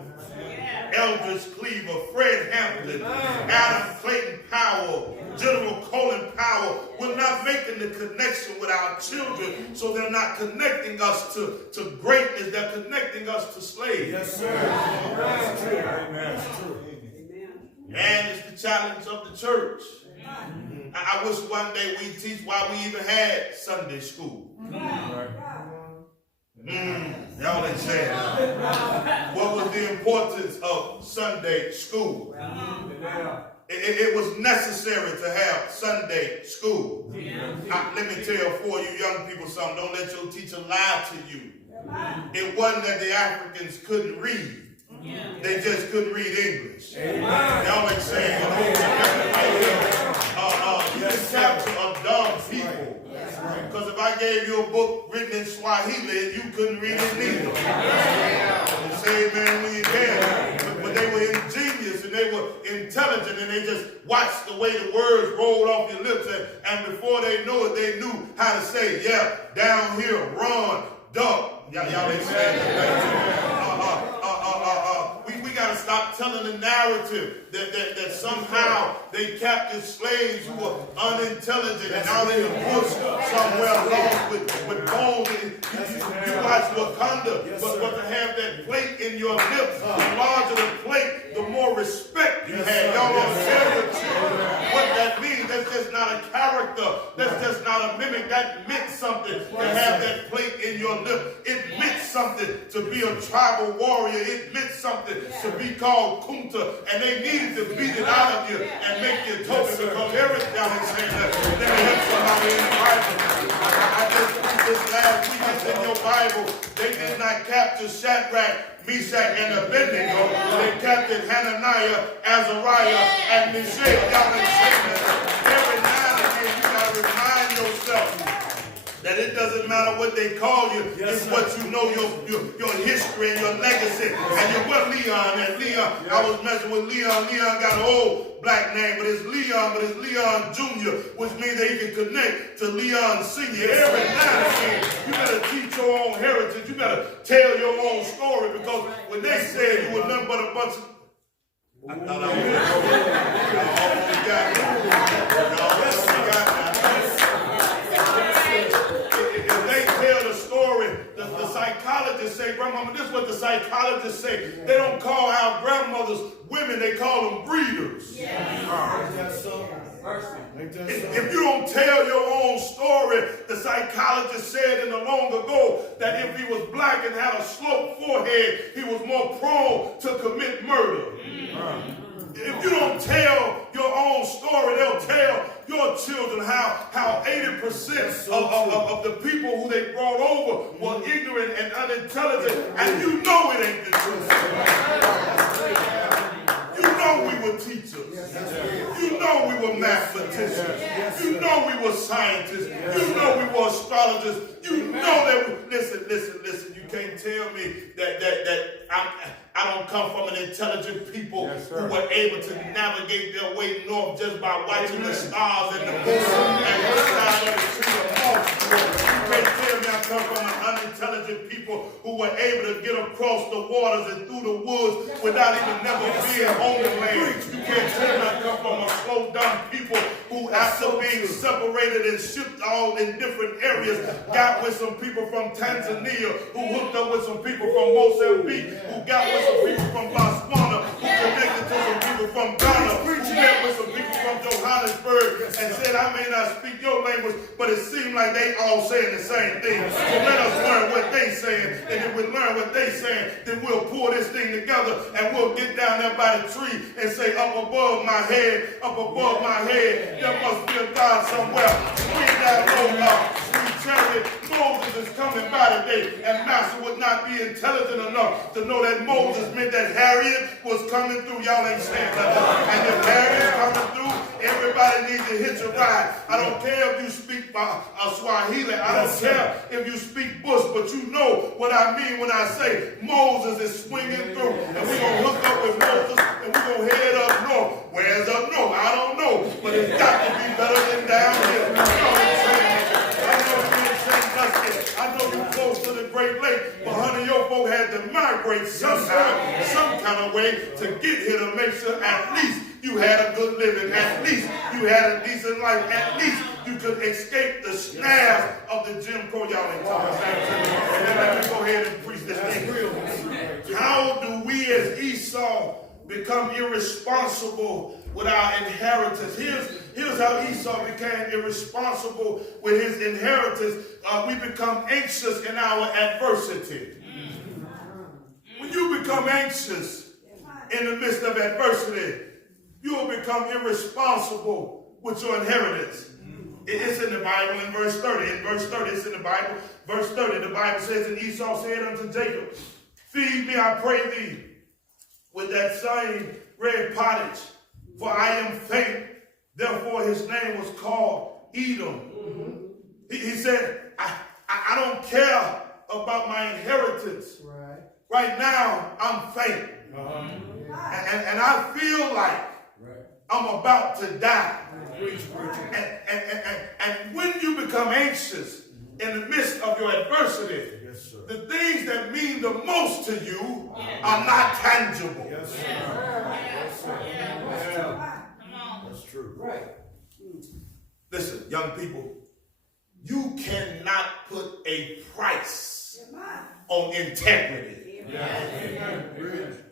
Eldridge Cleaver, Fred Hampton, Adam Clayton Powell, General Colin Powell. We're not making the connection with our children, so they're not connecting us to greatness. They're connecting us to slaves. Yes, sir. That's true. Amen. That's true. And it's the challenge of the church. I wish one day we teach why we even had Sunday school. Y'all ain't saying that. What was the importance of Sunday school? It was necessary to have Sunday school. Let me tell for you young people something. Don't let your teacher lie to you. It wasn't that the Africans couldn't read. They just couldn't read English. Y'all ain't saying you can capture a dumb people. Because if I gave you a book written in Swahili, you couldn't read it neither. You say amen when you can. But they were ingenious and they were intelligent and they just watched the way the words rolled off your lips. And before they know it, they knew how to say, yeah, down here, run, duck. Y'all ain't saying that. We got to stop telling the narrative that somehow they captured slaves who were unintelligent and out in the bush somewhere lost with bones. You watch Wakanda, but to have that plate in your lips, the larger the plate, the more respect you have. Y'all don't share with you what that means. That's just not a character. That's just not a mimic. That meant something to have that plate in your lip. It meant something to be a tribal warrior. It meant something to be called Kunta. And they needed to beat it out of you and make you token because everything is saying that. Let me help somebody in the Bible. I just read this last week. It's in your Bible. They did not capture Shadrach, Meshach, and Abednego. They captured Hananiah, Azariah, and Meshach. Y'all ain't saying that. Every now and again, you got to remind yourself that it doesn't matter what they call you. It's what you know, your history and your legacy. And you're what Leon. And Leon, I was messing with Leon. Leon got an old black name, but it's Leon Jr., which means that he can connect to Leon Sr. Every now and again, you better teach your own heritage. You better tell your own story, because when they said you were nothing but a bunch of... I thought I was... psychologists say, grandmama, this is what the psychologists say. They don't call our grandmothers women, they call them breeders. If you don't tell your own story, the psychologist said in the long ago that if he was black and had a sloped forehead, he was more prone to commit murder. If you don't tell your own story, they'll tell your children how 80% of the people who they brought over were ignorant and unintelligent, and you know it ain't the truth. You know we were teachers. You know we were mathematicians. You know we were scientists. You know we were astrologers. You know that listen. You can't tell me that I don't come from an intelligent people who were able to navigate their way north just by watching the stars and the moon and the side of the tree of Mars. You can't tell me I come from an unintelligent people who were able to get across the waters and through the woods without even never being on the land. You can't tell me I come from a slow down people who, after being separated and shipped all in different areas, got with some people from Tanzania, who hooked up with some people from Mozambique, who got with some people from Botswana, who connected to some people from Ghana, who met with some people from Johannesburg, and said, I may not speak your language, but it seemed like they all saying the same thing. So let us learn what they saying, and if we learn what they saying, then we'll pull this thing together, and we'll get down there by the tree and say, up above my head, there must be a God somewhere. Swing that low up, sweet chariot. Moses is coming by today, and Master would not be intelligent enough to know that Moses meant that Harriet was coming through. Y'all ain't saying nothing. And if Harriet's coming through, everybody needs to hitch a ride. I don't care if you speak Swahili. I don't care if you speak Bush, but you know what I mean when I say Moses is swinging through. And we're going to hook up with Moses, and we're going to head up north. Where's up north? I don't know. But it's got to be better than down here. You know what I'm saying? I know you're close to the Great Lake, but honey, your folk had to migrate sometime, some kind of way to get here to make sure at least you had a good living, at least you had a decent life, at least you could escape the snares of the Jim Crow. Y'all ain't talking back to me. And then let me go ahead and preach this thing. How do we as Esau become irresponsible with our inheritance? Here's how Esau became irresponsible with his inheritance. We become anxious in our adversity. When you become anxious in the midst of adversity, you will become irresponsible with your inheritance. It's in the Bible in verse 30. In verse 30, it's in the Bible. Verse 30, the Bible says, and Esau said unto Jacob, feed me, I pray thee, with that same red pottage, for I am faint. Therefore his name was called Edom. He said, I don't care about my inheritance. Right now, I'm faint. And I feel like I'm about to die. And when you become anxious in the midst of your adversity, the things that mean the most to you are not tangible. That's true. Right. Listen, young people, you cannot put a price on integrity.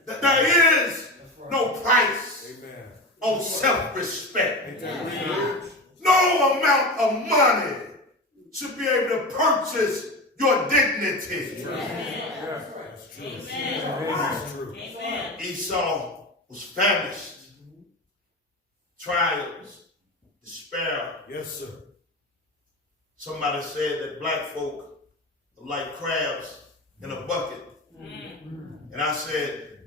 There is no price on self-respect. No amount of money should be able to purchase your dignity. That's true. That's true. Esau was famished. Trials, despair. Yes, sir. Somebody said that black folk are like crabs in a bucket. And I said,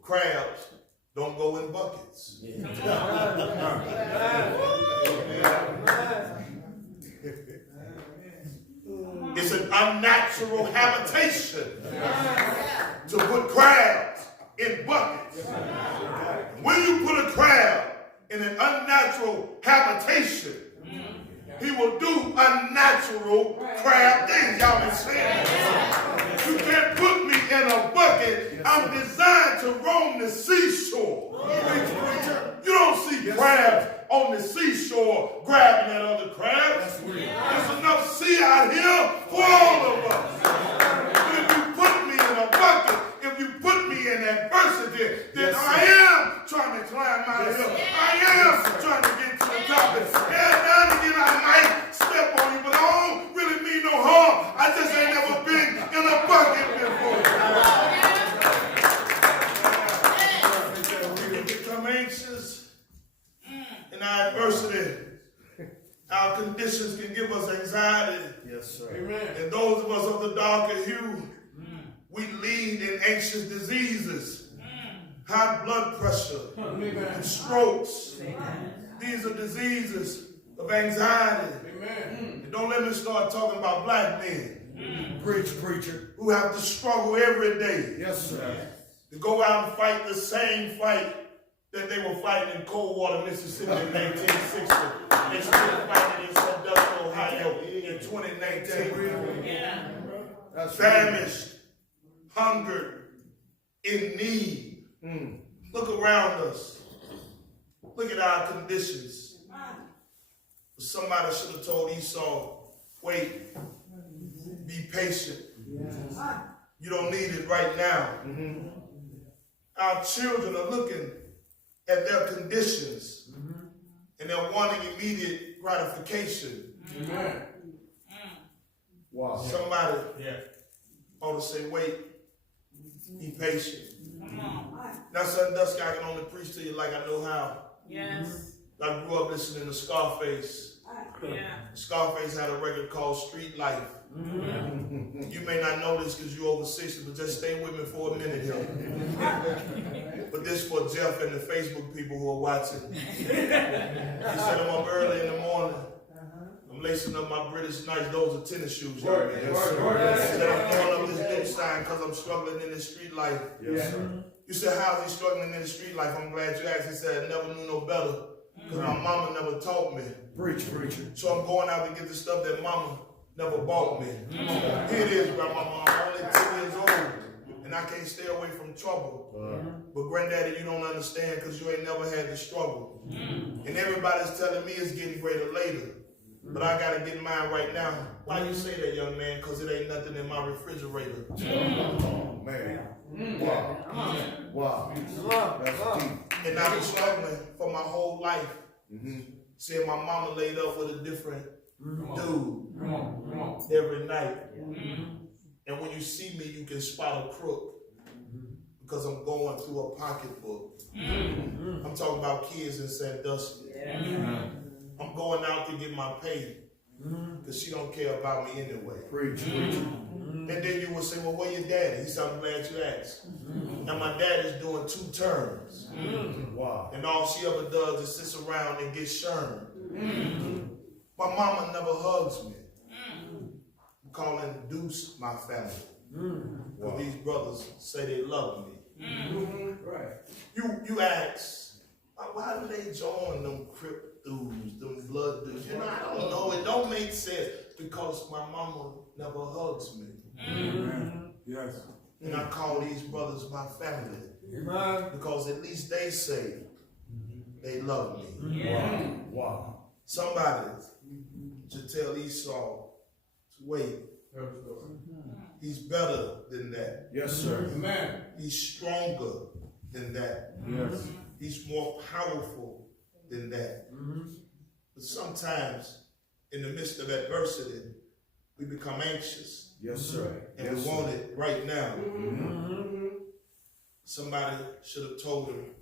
crabs don't go in buckets. It's an unnatural habitation to put crabs in buckets. When you put a crab in an unnatural habitation, he will do unnatural crab things. Y'all been saying that. You can't put me in a bucket. I'm designed to roam the seashore. You don't see crabs on the seashore grabbing at other crabs. There's enough sea out here for all of us. But if you anxious diseases, high blood pressure, and strokes. These are diseases of anxiety. And don't let me start talking about black men. Preacher. Who have to struggle every day. Yes, sir. To go out and fight the same fight that they were fighting in Coldwater, Mississippi in 1960. They still fighting in Sandusky, Ohio in 2019. Famished, hungered, in need. Look around us. Look at our conditions. Somebody should have told Esau, wait, be patient. You don't need it right now. Our children are looking at their conditions and they're wanting immediate gratification. Wow. Somebody ought to say, wait, be patient. Now, son, Dusty, I can only preach to you like I know how. Yes. I grew up listening to Scarface. Scarface had a record called Street Life. You may not know this because you're over 60, but just stay with me for a minute here. But this for Jeff and the Facebook people who are watching. He said I'm up early in the morning. I'm lacing up my British Knights. Those are tennis shoes. He said I'm going up this new sign because I'm struggling in this street life. You said, how's he struggling in the street life? I'm glad you asked. He said, I never knew no better because my mama never taught me. Preacher. So I'm going out to get the stuff that mama never bought me. Here it is, Grandmama. I'm only 10 years old, and I can't stay away from trouble. But Granddaddy, you don't understand because you ain't never had the struggle. And everybody's telling me it's getting greater later. But I got to get mine right now. Why you say that, young man? Because it ain't nothing in my refrigerator. Oh, man. Wow. That's deep. And I've been struggling for my whole life. Seeing my mama laid up with a different dude every night. And when you see me, you can spot a crook because I'm going through a pocketbook. I'm talking about kids in Sandusky. I'm going out to get my pay because she don't care about me anyway. And then you would say, well, where your daddy? He said, I'm glad you asked. Now my dad is doing 2 terms. Wow. And all she ever does is sits around and get Sherman. My mama never hugs me. I'm calling Deuce my family. Wow. These brothers say they love me. You ask, why do they join them Crip dudes, them blood dudes? You know, I don't know. It don't make sense because my mama never hugs me. Yes. And I call these brothers my family. Because at least they say they love me. Wow. Somebody should tell Esau to wait. He's better than that. Yes, sir. He's stronger than that. Yes. He's more powerful than that. But sometimes in the midst of adversity, we become anxious. Yes, sir. And we want it right now. Somebody should have told him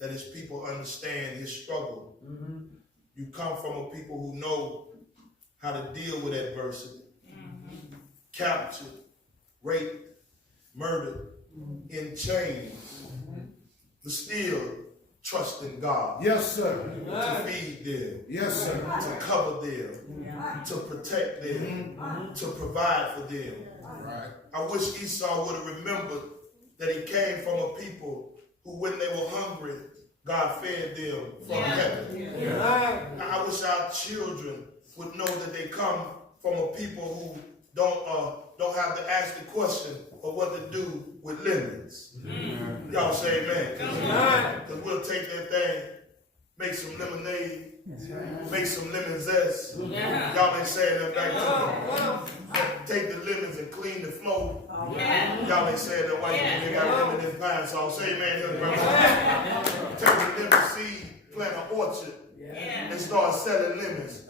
that his people understand his struggle. You come from a people who know how to deal with adversity. Captured, raped, murdered, in chains, but still trust in God. Yes, sir. To feed them. Yes, sir. To cover them. To protect them. To provide for them. I wish Esau would have remembered that he came from a people who, when they were hungry, God fed them from heaven. I wish our children would know that they come from a people who don't have to ask the question of what to do with lemons. Y'all say amen. Because we'll take that thing, make some lemonade, make some lemon zest. Y'all been saying that back to me. Take the lemons and clean the floor. Y'all been saying that while they got lemon in pine sauce. Say amen here, grandma. Take the lemon seed, plant an orchard, and start selling lemons.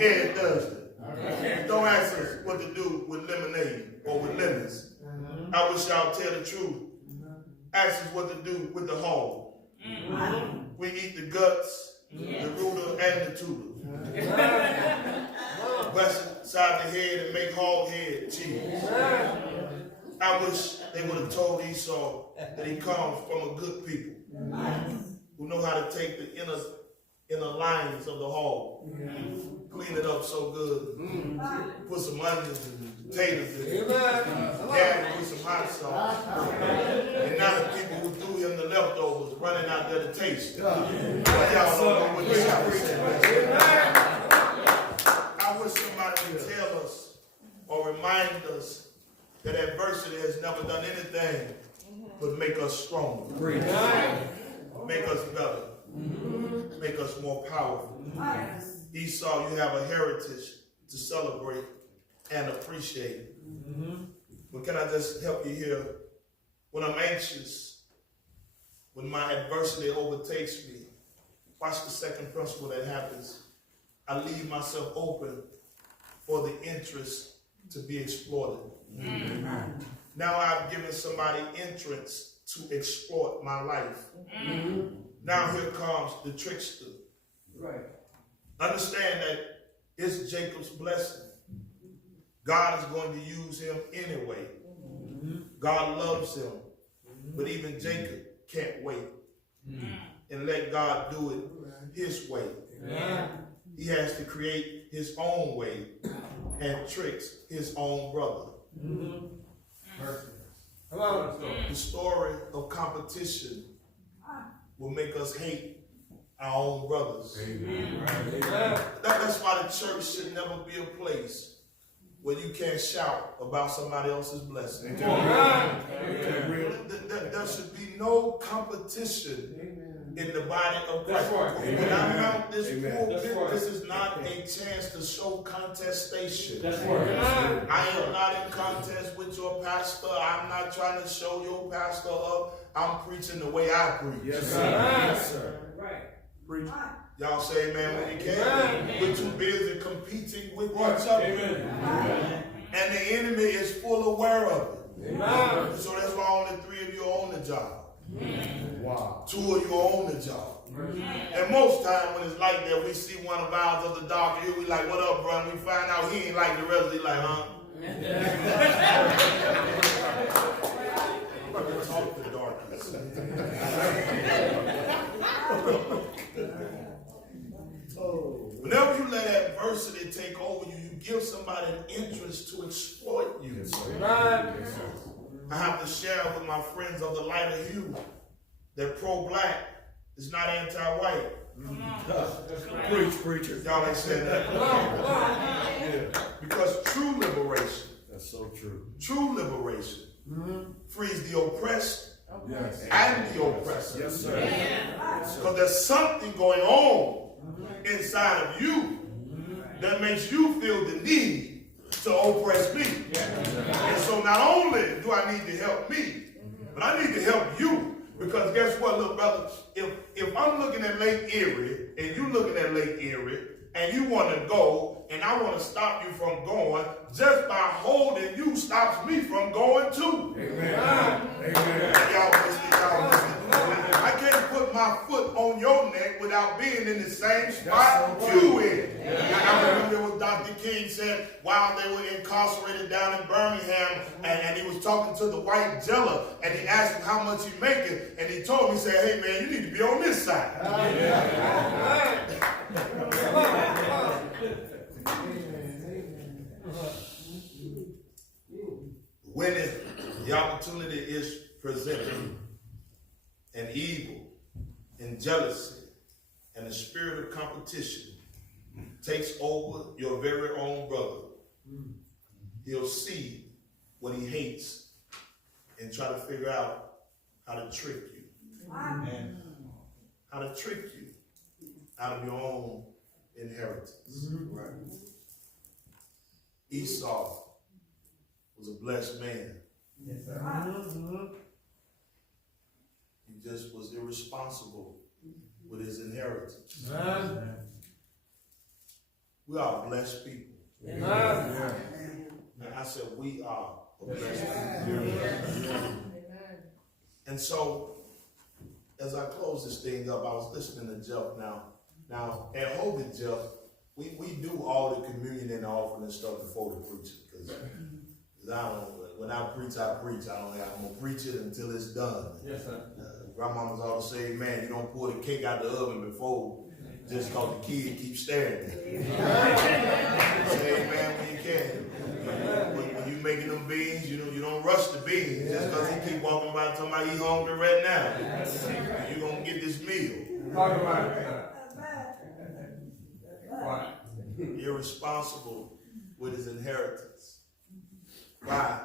Every Thursday. Don't ask us what to do with lemonade or with lemons. I wish y'all tell the truth. Ask us what to do with the hull. We eat the guts, the rooter, and the tutor. West side the head and make hog head cheese. I wish they would have told Esau that he comes from a good people who know how to take the inner linings of the hog, clean it up so good, put some onions and potatoes in it, yeah, put some hot sauce, and now the people who threw him the leftovers running out there to taste it. But y'all don't know what this happened. I wish somebody would tell us or remind us that adversity has never done anything but make us stronger, make us better, make us more powerful. Esau, you have a heritage to celebrate and appreciate. But can I just help you here? When I'm anxious, when my adversity overtakes me, watch the second principle that happens. I leave myself open for the interest to be exploited. Now I've given somebody entrance to exploit my life. Now here comes the trickster. Understand that it's Jacob's blessing. God is going to use him anyway. God loves him. But even Jacob can't wait and let God do it his way. He has to create his own way and tricks his own brother. The story of competition will make us hate our own brothers. That's why the church should never be a place where you can't shout about somebody else's blessing. There should be no competition in the body of Christ. When I mount this pulpit, this is not a chance to show contestation. I am not in contest with your pastor. I'm not trying to show your pastor up. I'm preaching the way I preach. Yes, sir. Preach. Y'all say amen when you can. We're too busy competing with each other. And the enemy is full aware of it. So that's why only 3 of you are on the job. Wow. 2 of you are on the job. And most time when it's like that, we see one of ours of the dark here, we like, what up, bro? And we find out he ain't like the rest of you, like, huh? Talk to darkness. Whenever you let adversity take over you, you give somebody an interest to exploit you. I have to share with my friends of the lighter hue that pro-black is not anti-white. Preacher. Y'all ain't said that. Yeah. Because true liberation. That's so true. True liberation frees the oppressed and the oppressor. Yes, sir. Because there's something going on inside of you that makes you feel the need to oppress me. And so not only do I need to help me, but I need to help you. Because guess what, little brother? If I'm looking at Lake Erie and you looking at Lake Erie and you want to go and I want to stop you from going, just by holding you stops me from going too. Amen. Amen. Y'all listen. I can't put my foot on your neck without being in the same spot you in. I remember what Dr. King said while they were incarcerated down in Birmingham, and he was talking to the white jailer, and he asked him how much he making, and he told him, he said, hey man, you need to be on this side. When the opportunity is presented, and evil and jealousy and the spirit of competition takes over your very own brother, he'll see what he hates and try to figure out how to trick you. Amen. How to trick you out of your own inheritance. Right. Esau was a blessed man. Yes, sir. He just was irresponsible with his inheritance. Amen. We are blessed people. Amen. And I said we are blessed people. And so, as I close this thing up, I was listening to Jeff now. Now, at Hogan, Jeff, we do all the communion and offering and stuff before the preacher, because Because when I preach, I preach. I'm going to preach it until it's done. Yes, sir. Grandmamas always say, man, you don't pull the cake out the oven before just because the kid keeps staring at you. Say amen when you can. When you making them beans, you don't rush the beans just because he keep walking by talking about he hungry right now. You're going to get this meal. Talk about it. Irresponsible with his inheritance. Why?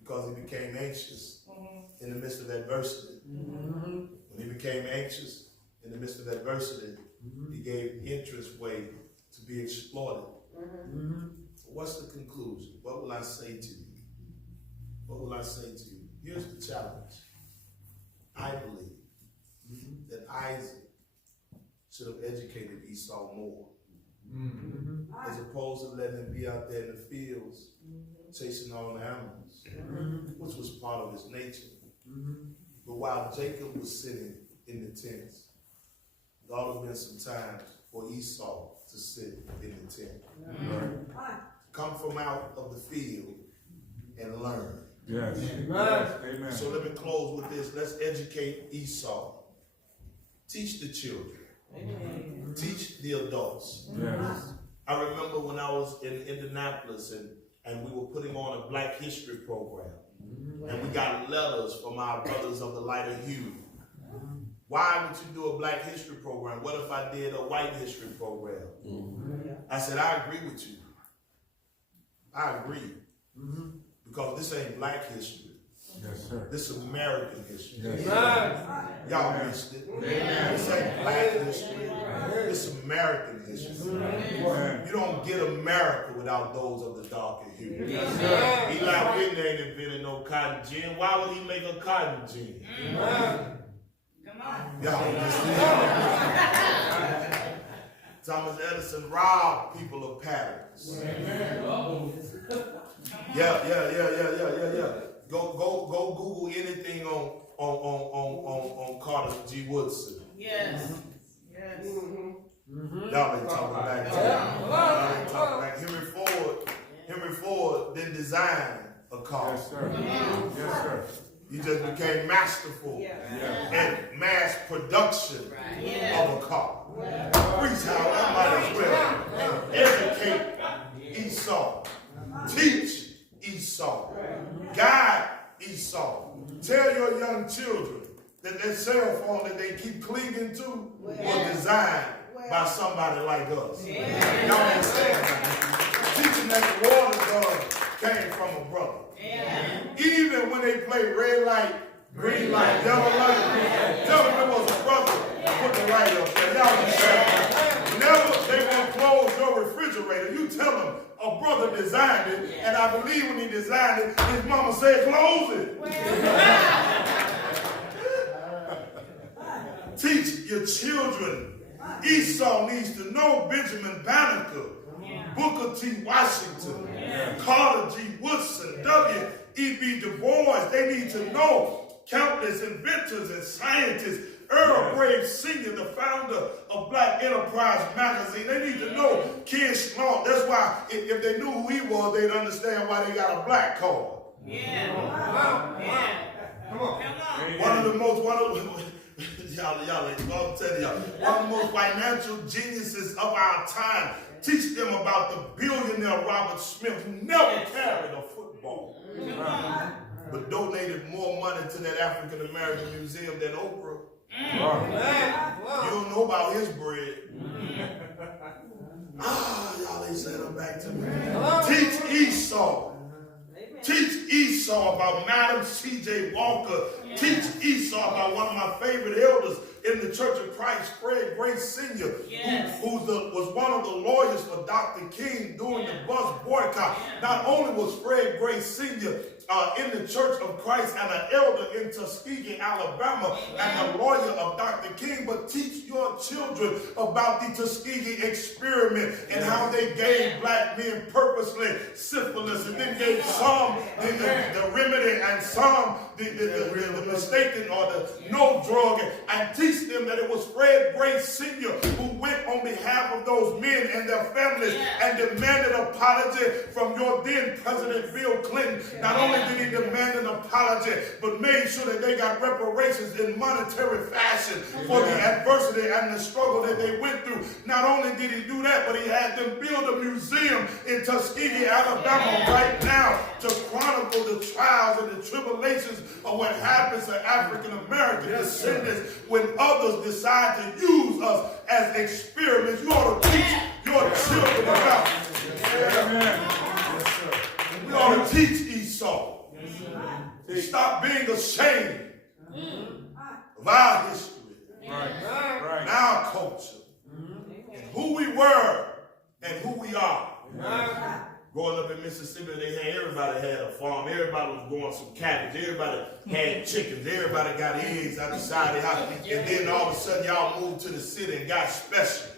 Because he became anxious in the midst of adversity. When he became anxious in the midst of adversity, he gave interest way to be exploited. What's the conclusion? What will I say to you? What will I say to you? Here's the challenge. I believe that Isaac should have educated Esau more. As opposed to letting him be out there in the fields chasing all the animals, which was part of his nature. But while Jacob was sitting in the tents, there ought to have been some time for Esau to sit in the tent. Come from out of the field and learn. Yes. Amen. So let me close with this. Let's educate Esau. Teach the children. Teach the adults. Yes. I remember when I was in Indianapolis and we were putting on a Black History program. And we got letters from our brothers of the lighter hue. Why would you do a Black History program? What if I did a White History program? I said, I agree with you. I agree. Because this ain't Black history. Yes, sir. This is American history. Yes. Y'all missed it. This ain't Black history. This is American history. You don't get America without those of the darker hue. Yes, Eli Whitney ain't invented no cotton gin. Why would he make a cotton gin? Y'all missed it. Thomas Edison robbed people of patterns. Yeah. Go Google anything on Carter G. Woodson. Yes. Y'all ain't talking back. Y'all ain't talking back. Henry Ford didn't design a car. Yes, sir. Yes, sir. He just became masterful in mass production of a car. Preach how I might as well educate Esau. Teach Esau. Guide Esau. Tell your young children that that cell phone that they keep clinging to was designed by somebody like us. Y'all understand that? Teaching that the water gun came from a brother. Even when they play red light, green light, yellow light, tell them it was a brother put the light up there. Y'all understand? Never they won't close your refrigerator. You tell them a brother designed it, and I believe when he designed it, his mama said, close it. Teach your children. Esau needs to know Benjamin Banneker, Booker T. Washington, Carter G. Woodson, W.E.B. Du Bois. They need to know countless inventors and scientists. Earl Graves Sr., the founder of Black Enterprise Magazine. They need to know Ken Schloss. That's why if they knew who he was, they'd understand why they got a black card. Come on. One of the most financial geniuses of our time. Teach them about the billionaire Robert Smith, who never carried a football, but donated more money to that African American museum than Oprah. You don't know about his bread. Y'all ain't saying them back to me. Teach Esau. Teach Esau about Madam C.J. Walker. Teach Esau about one of my favorite elders in the Church of Christ, Fred Gray Sr., who was one of the lawyers for Dr. King during the bus boycott. Not only was Fred Gray Sr. in the Church of Christ and an elder in Tuskegee, Alabama, and a lawyer of Dr. King, but teach your children about the Tuskegee experiment and how they gave black men purposely syphilis and then gave some the remedy and some the mistaken or the no drug, and teach them that it was Fred Gray Sr. who went on behalf of those men and their families and demanded an apology from your then President Bill Clinton. Not only did he demand an apology, but made sure that they got reparations in monetary fashion for the adversity and the struggle that they went through. Not only did he do that, but he had them build a museum in Tuskegee, Alabama right now to chronicle the trials and the tribulations of what happens to African American descendants when others decide to use us as experiments. You ought to teach your children about we ought to teach Esau. Stop being ashamed of our history, and our culture, and who we were and who we are. Growing up in Mississippi, everybody had a farm. Everybody was growing some cabbage. Everybody had chickens. Everybody got eggs out the side of the house. And then all of a sudden, y'all moved to the city and got special.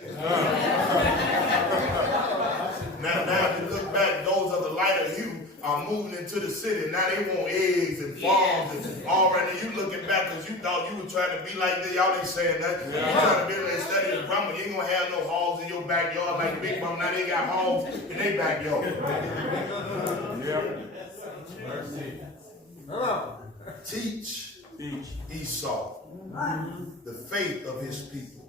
Now, if you look back, those of the lighter hue are moving into the city. Now they want eggs and farms and all right. Now you looking back because you thought you were trying to be like this. Y'all ain't saying that. You trying to be like that study of grandma. You ain't gonna have no hogs in your backyard like Big Mama. Now they got hogs in their backyard. Teach Esau the faith of his people.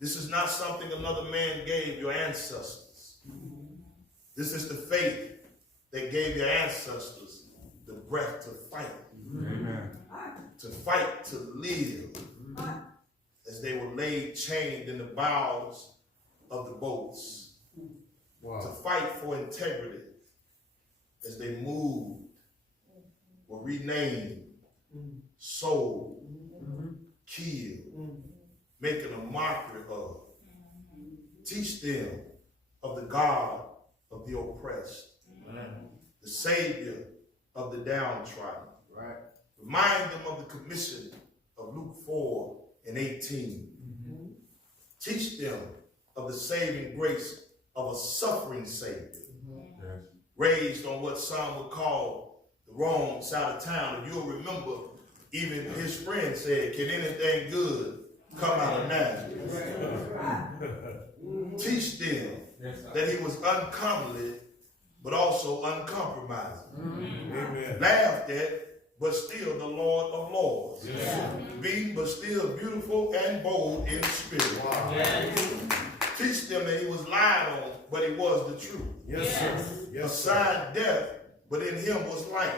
This is not something another man gave your ancestors. This is the faith that gave your ancestors the breath to fight. Amen. To fight, to live. As they were laid chained in the bows of the boats. To fight for integrity. As they moved, were renamed, sold, killed, making a mockery of. Teach them of the God of the oppressed. The Savior of the downtrodden. Right. Remind them of the commission of Luke 4:18. Teach them of the saving grace of a suffering Savior. Raised on what some would call the wrong side of town. And you'll remember, even his friend said, can anything good come out of Nazareth? Teach them that he was uncomely, but also uncompromising. Amen. Laughed at, but still the Lord of Lords. Beaten, but still beautiful and bold in spirit. Teach them that he was lied on, but he was the truth. Assigned death, but in him was life.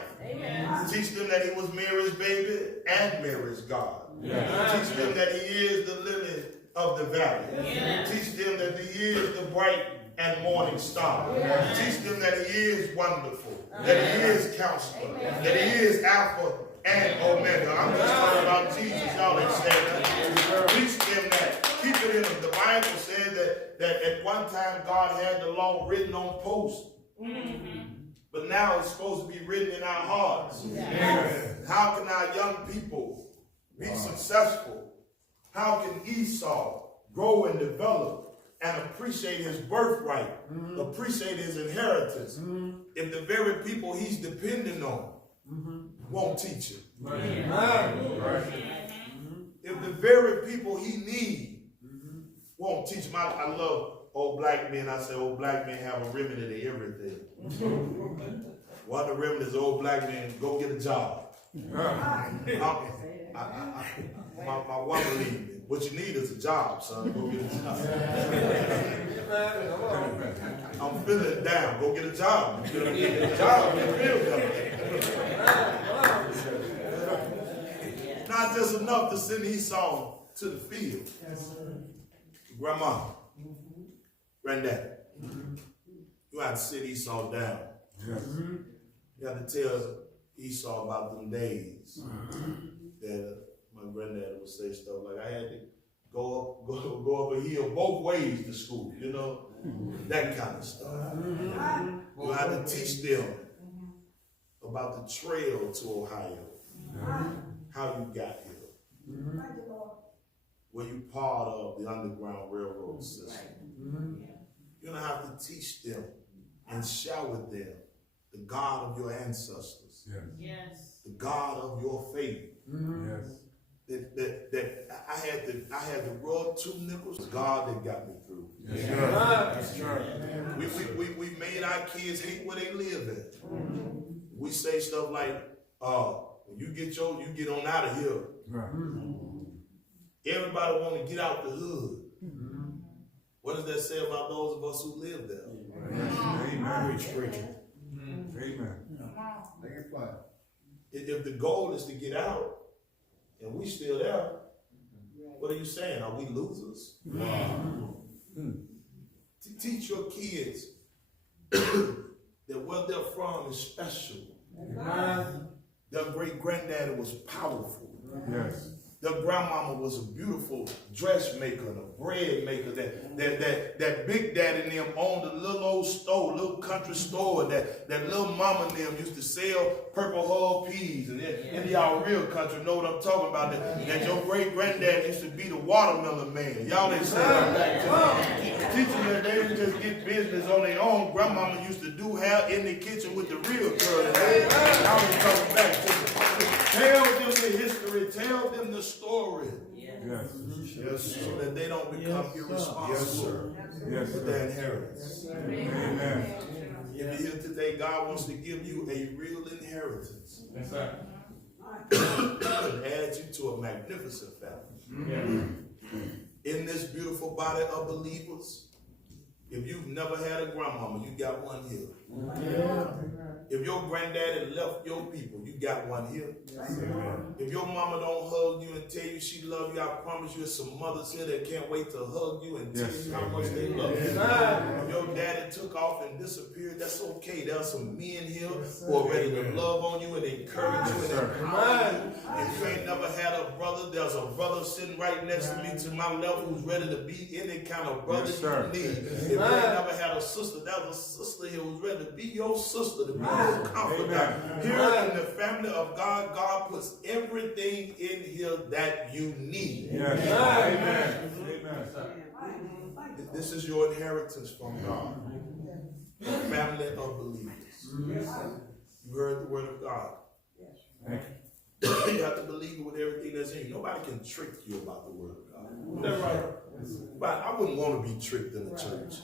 Teach them that he was Mary's baby and Mary's God. Teach them that he is the lily of the valley. Teach them that he is the bright and morning star. Teach them that he is wonderful, that he is counselor, that he is Alpha and Omega. I'm just talking about Jesus. Y'all ain't saying that. Teach them that. Keep it in them. The Bible said that at one time God had the law written on posts. But now it's supposed to be written in our hearts. How can our young people be successful? How can Esau grow and develop and appreciate his birthright, appreciate his inheritance, if the very people he's depending on won't teach him? If the very people he needs won't teach him. I love old black men. I say old black men have a remedy to everything. One of the remedies is old black men, go get a job. My wife believe me. What you need is a job, son. Go get a job. I'm feeling down. Go get a job. You get a job. You feel better. Not just enough to send Esau to the field. Grandma, granddad, you have to sit Esau down. You have to tell Esau about them days that my granddad would say stuff like, I had to go up a hill both ways to school, you know, that kind of stuff. You have to teach them about the trail to Ohio, how you got here, where you part of the Underground Railroad system. You're going to have to teach them and share with them the God of your ancestors, the God of your faith. That I had to rub 2 nickels. God that got me through. That's true. We made our kids hate where they live at. We say stuff like, when you get on out of here. Everybody want to get out the hood. What does that say about those of us who live there? Amen. Amen. If the goal is to get out, and we still there, what are you saying? Are we losers? Teach your kids that where they're from is special. Their great granddaddy was powerful. Their grandmama was a beautiful dressmaker and a bread maker. That big daddy and them owned a little old store, little country store. That little mama and them used to sell purple hull peas. And in y'all real country know what I'm talking about. That your great granddad used to be the watermelon man. Y'all ain't saying that. Teaching them they didn't just get business on their own. Grandmama used to do hair in the kitchen with the real girl. Y'all ain't coming back to me. Tell them the history. Tell them the story. So that they don't become irresponsible with their inheritance. Amen. If you're here today, God wants to give you a real inheritance. That's right. And add you to a magnificent family. In this beautiful body of believers, if you've never had a grandmama, you got one here. If your granddaddy left your people, you got one here. If your mama don't hug you and tell you she love you, I promise you there's some mothers here that can't wait to hug you and tell you how much they love you. If your daddy took off and disappeared, that's okay. There's some men here who are ready to love on you and encourage you and empower you. If you ain't never had a brother, there's a brother sitting right next to me to my left who's ready to be any kind of brother you need. If you ain't never had a sister, there's a sister here who's ready to be your sister, to be your confidant. Here in the family of God, God puts everything in here that you need. Amen. This is your inheritance from God. The family of believers. You heard the word of God. You have to believe it with everything that's in you. Nobody can trick you about the word of God. Is that right? But I wouldn't want to be tricked in the church.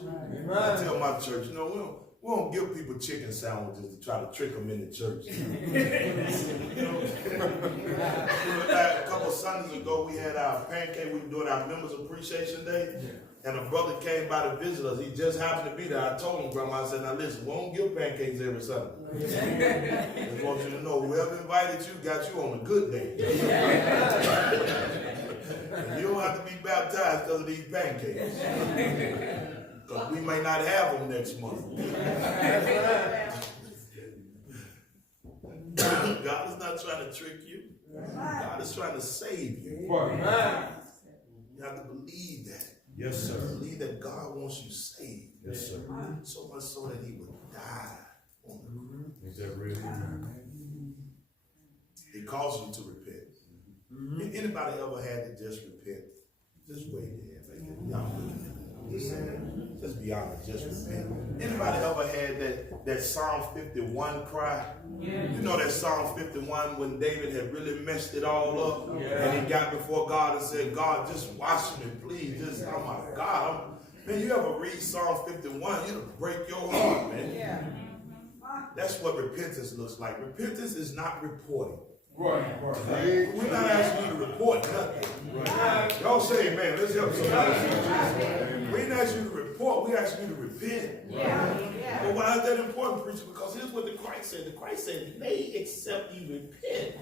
I tell my church, no, we don't give people chicken sandwiches to try to trick them in the church. A couple of Sundays ago, we had our pancake. We were doing our Members Appreciation Day. And a brother came by to visit us. He just happened to be there. I told him, Grandma, I said, now listen, we don't give pancakes every Sunday. I just want you to know, whoever invited you got you on a good day. You don't have to be baptized because of these pancakes. Because we may not have them next month. God is not trying to trick you. God is trying to save you. You have to believe that. Yes, sir. Believe that God wants you saved. Yes, sir. So much so that he would die on the cross. Is that real? It calls you to repent. Anybody ever had to just repent? Just wave your hand. Just be honest, just repent. Anybody ever had that Psalm 51 cry? You know that Psalm 51 when David had really messed it all up and he got before God and said, God, just wash me, please. Just, oh my God. Man, you ever read Psalm 51, it'll break your heart, man. That's what repentance looks like. Repentance is not reporting. Right. We're not asking you to report nothing. Y'all say amen. Let's help somebody. We ain't asking you to report. We asking you to repent. But why is that important, preacher? Because here's what the Christ said. The Christ said, nay, except you repent,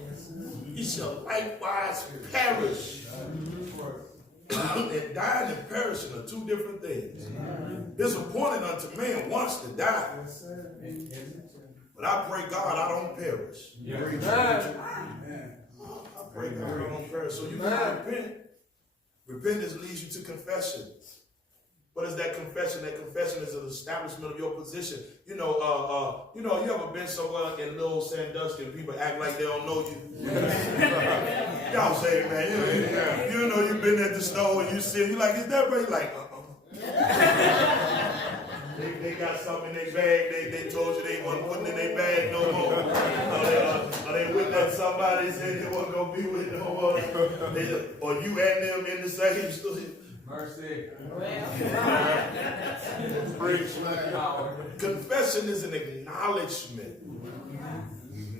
you shall likewise perish. And dying and perishing are two different things. It's appointed unto man once to die. But I pray God I don't perish. I pray God I don't perish. So you can repent. Repentance leads you to confession. What is that confession? That confession is an establishment of your position. You know, you ever been somewhere in Little Sandusky and people act like they don't know you? Y'all say it, man. You know, you've been at the store and you see it. You're like, is that right? You're like, They got something in their bag. They told you they wasn't putting in their bag no more. Or they with that somebody said they wasn't going to be with no more. Or you and them in the same studio. Mercy. Confession is an acknowledgement.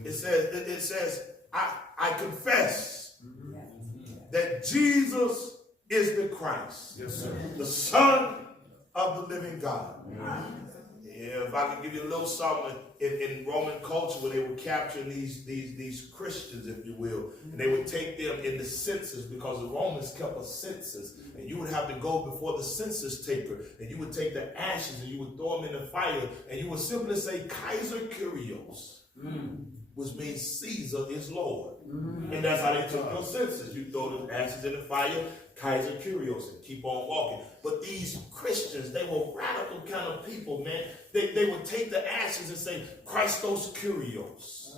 It says, I confess that Jesus is the Christ, Yes, sir. the Son of the living God. Yeah, if I could give you a little something in Roman culture where they would capture these Christians, if you will, and they would take them in the census because the Romans kept a census, and you would have to go before the census taker, and you would take the ashes and you would throw them in the fire, and you would simply say Kaiser Kyrios, which means Caesar is Lord. And that's how they took your census. You throw the ashes in the fire, Kaiser Kyrios, and keep on walking. But these Christians, they were radical kind of people, man. They would take the ashes and say, Christos Kyrios.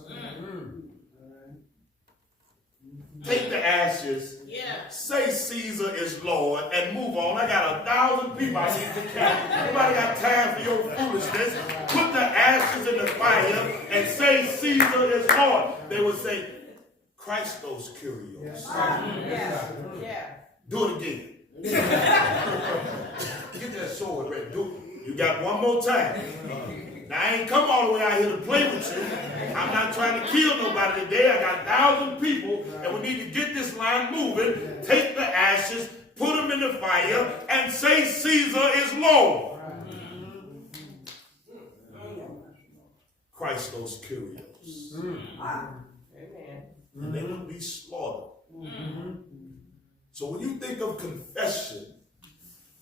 Take the ashes, say Caesar is Lord, and move on. I got 1,000 people I need to count. Nobody got time for your foolishness. Put the ashes in the fire and say Caesar is Lord. They would say, Christos Kyrios. Do it again. Get that sword ready. Do it. You got one more time. Now, I ain't come all the way out here to play with you. I'm not trying to kill nobody today. I got 1,000 people, and we need to get this line moving. Take the ashes, put them in the fire, and say Caesar is Lord. Christos Kyrios. And they would be slaughtered. So when you think of confession,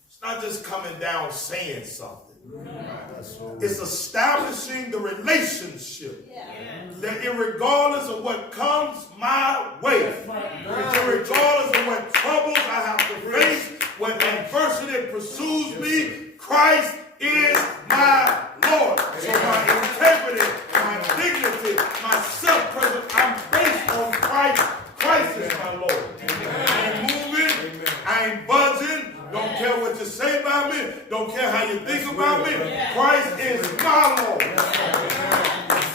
it's not just coming down saying something. It's establishing the relationship that regardless of what comes my way, regardless of what troubles I have to face, when adversity pursues me, Christ is my Lord. So my integrity, my dignity, my self-preservation, I'm based on Christ. Christ is my Lord. I ain't moving. I ain't budging. Don't care what you say about me. Don't care how you think about me. Christ is my Lord.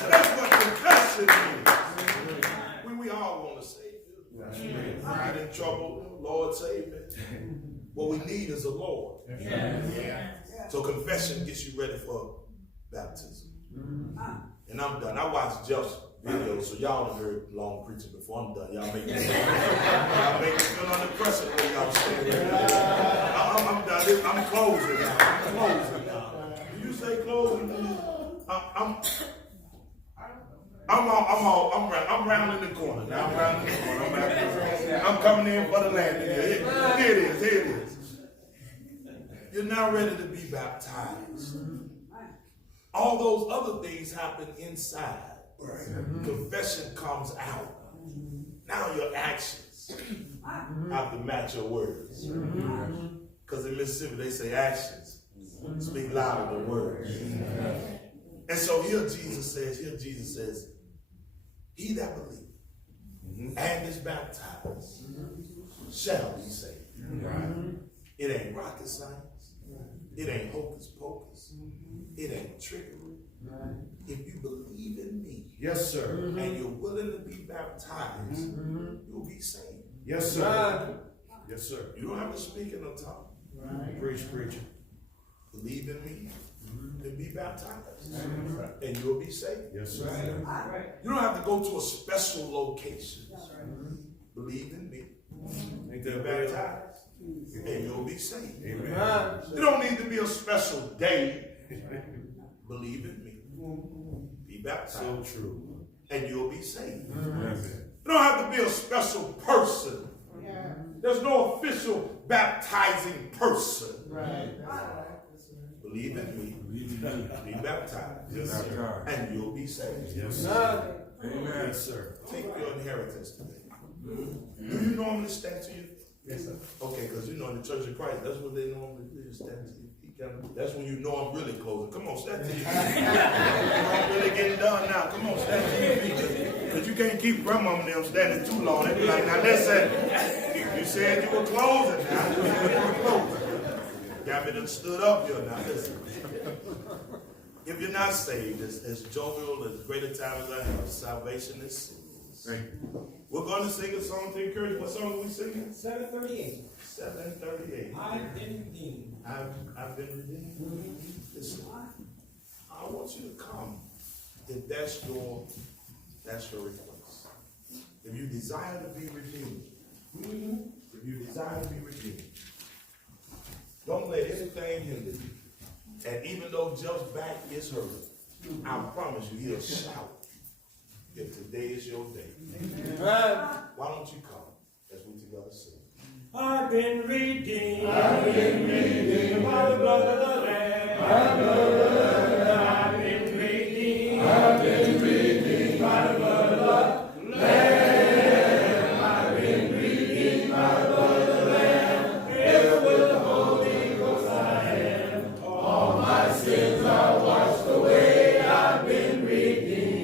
That's what confession is. We all want to save you. I'm in trouble. Lord, save me. What we need is a Lord. So confession gets you ready for baptism. And I'm done. I watched Jeff's video, so y'all have heard long preaching before I'm done. Y'all make me feel under pressure when y'all stand there. I'm done. I'm closing now. Did you say closing? I'm rounding the corner. Now I'm rounding the corner. I'm coming in for the landing. Here it is. You're now ready to be baptized. All those other things happen inside. Confession comes out. Now your actions have to match your words. Because in Mississippi they say actions speak louder than words. And so here Jesus says, he that believes and is baptized shall be saved. It ain't rocket science. It ain't hocus pocus. It ain't trickery. If you believe in me, Yes, sir. and you're willing to be baptized, you'll be saved. Yes, sir. Yes, sir. You don't have to speak in a tongue. Preach. Believe in me and be baptized, and you'll be saved. Yes, sir. You don't have to go to a special location. Believe in me, Ain't be that baptized, and you'll be saved. Amen. You don't need to be a special day. Believe in me, be baptized, So true. and you'll be saved. Amen. You don't have to be a special person. There's no official baptizing person. Believe in me, be baptized, Yes, sir. and you'll be saved. Yes, sir. Amen, sir. Take your inheritance today. Do you normally stand to your feet? Yes, sir. Okay, because you know in the Church of Christ, that's what they normally do, stand to your feet. That's when you know I'm really closing. Come on, stand to your feet. I'm really getting done now. Come on, stand to your feet. Because you can't keep grandmama and them standing too long. They be like, now listen, you said you were closing now. You said you were closing. Got me done stood up here now. Listen. If you're not saved, as jovial, as great a time as I have, salvation is sin. We're going to sing a song to encourage. What song are we singing? 738. 738. I've been redeemed. I've been redeemed. Listen, I want you to come if that's your request. If you desire to be redeemed, if you desire to be redeemed, don't let anything hinder you. And even though Jeff's back is hurt, I promise you he'll shout if today is your day. Why don't you come as we together sing? I've been redeemed. I've been redeemed by the blood of the Lamb. By the blood of the Lamb. I've been redeemed. I've been redeemed by the blood of the Lamb. I've been redeemed by the blood of the Lamb. Filled with the Holy Ghost I am. All my sins are washed away. I've been redeemed.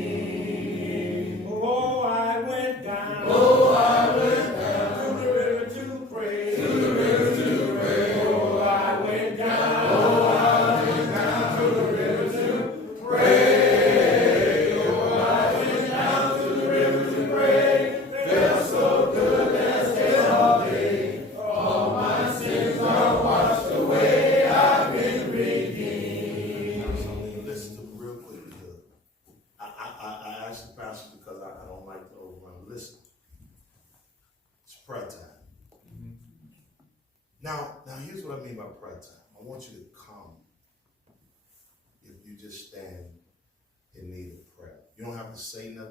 Oh, I went down. Oh, I went down to the river to pray. To the river to pray. Oh, I went down. Oh, I went down to the river to pray. Oh, I went down to the river to pray. Felt so good as hell all day. All my sins are washed away. I've been redeemed. I listen to me real quick because I asked the pastor because I don't like to overrun. Listen, it's prayer time. Now here's what I mean by prayer time. I want you to come if you just stand in need of prayer. You don't have to say nothing.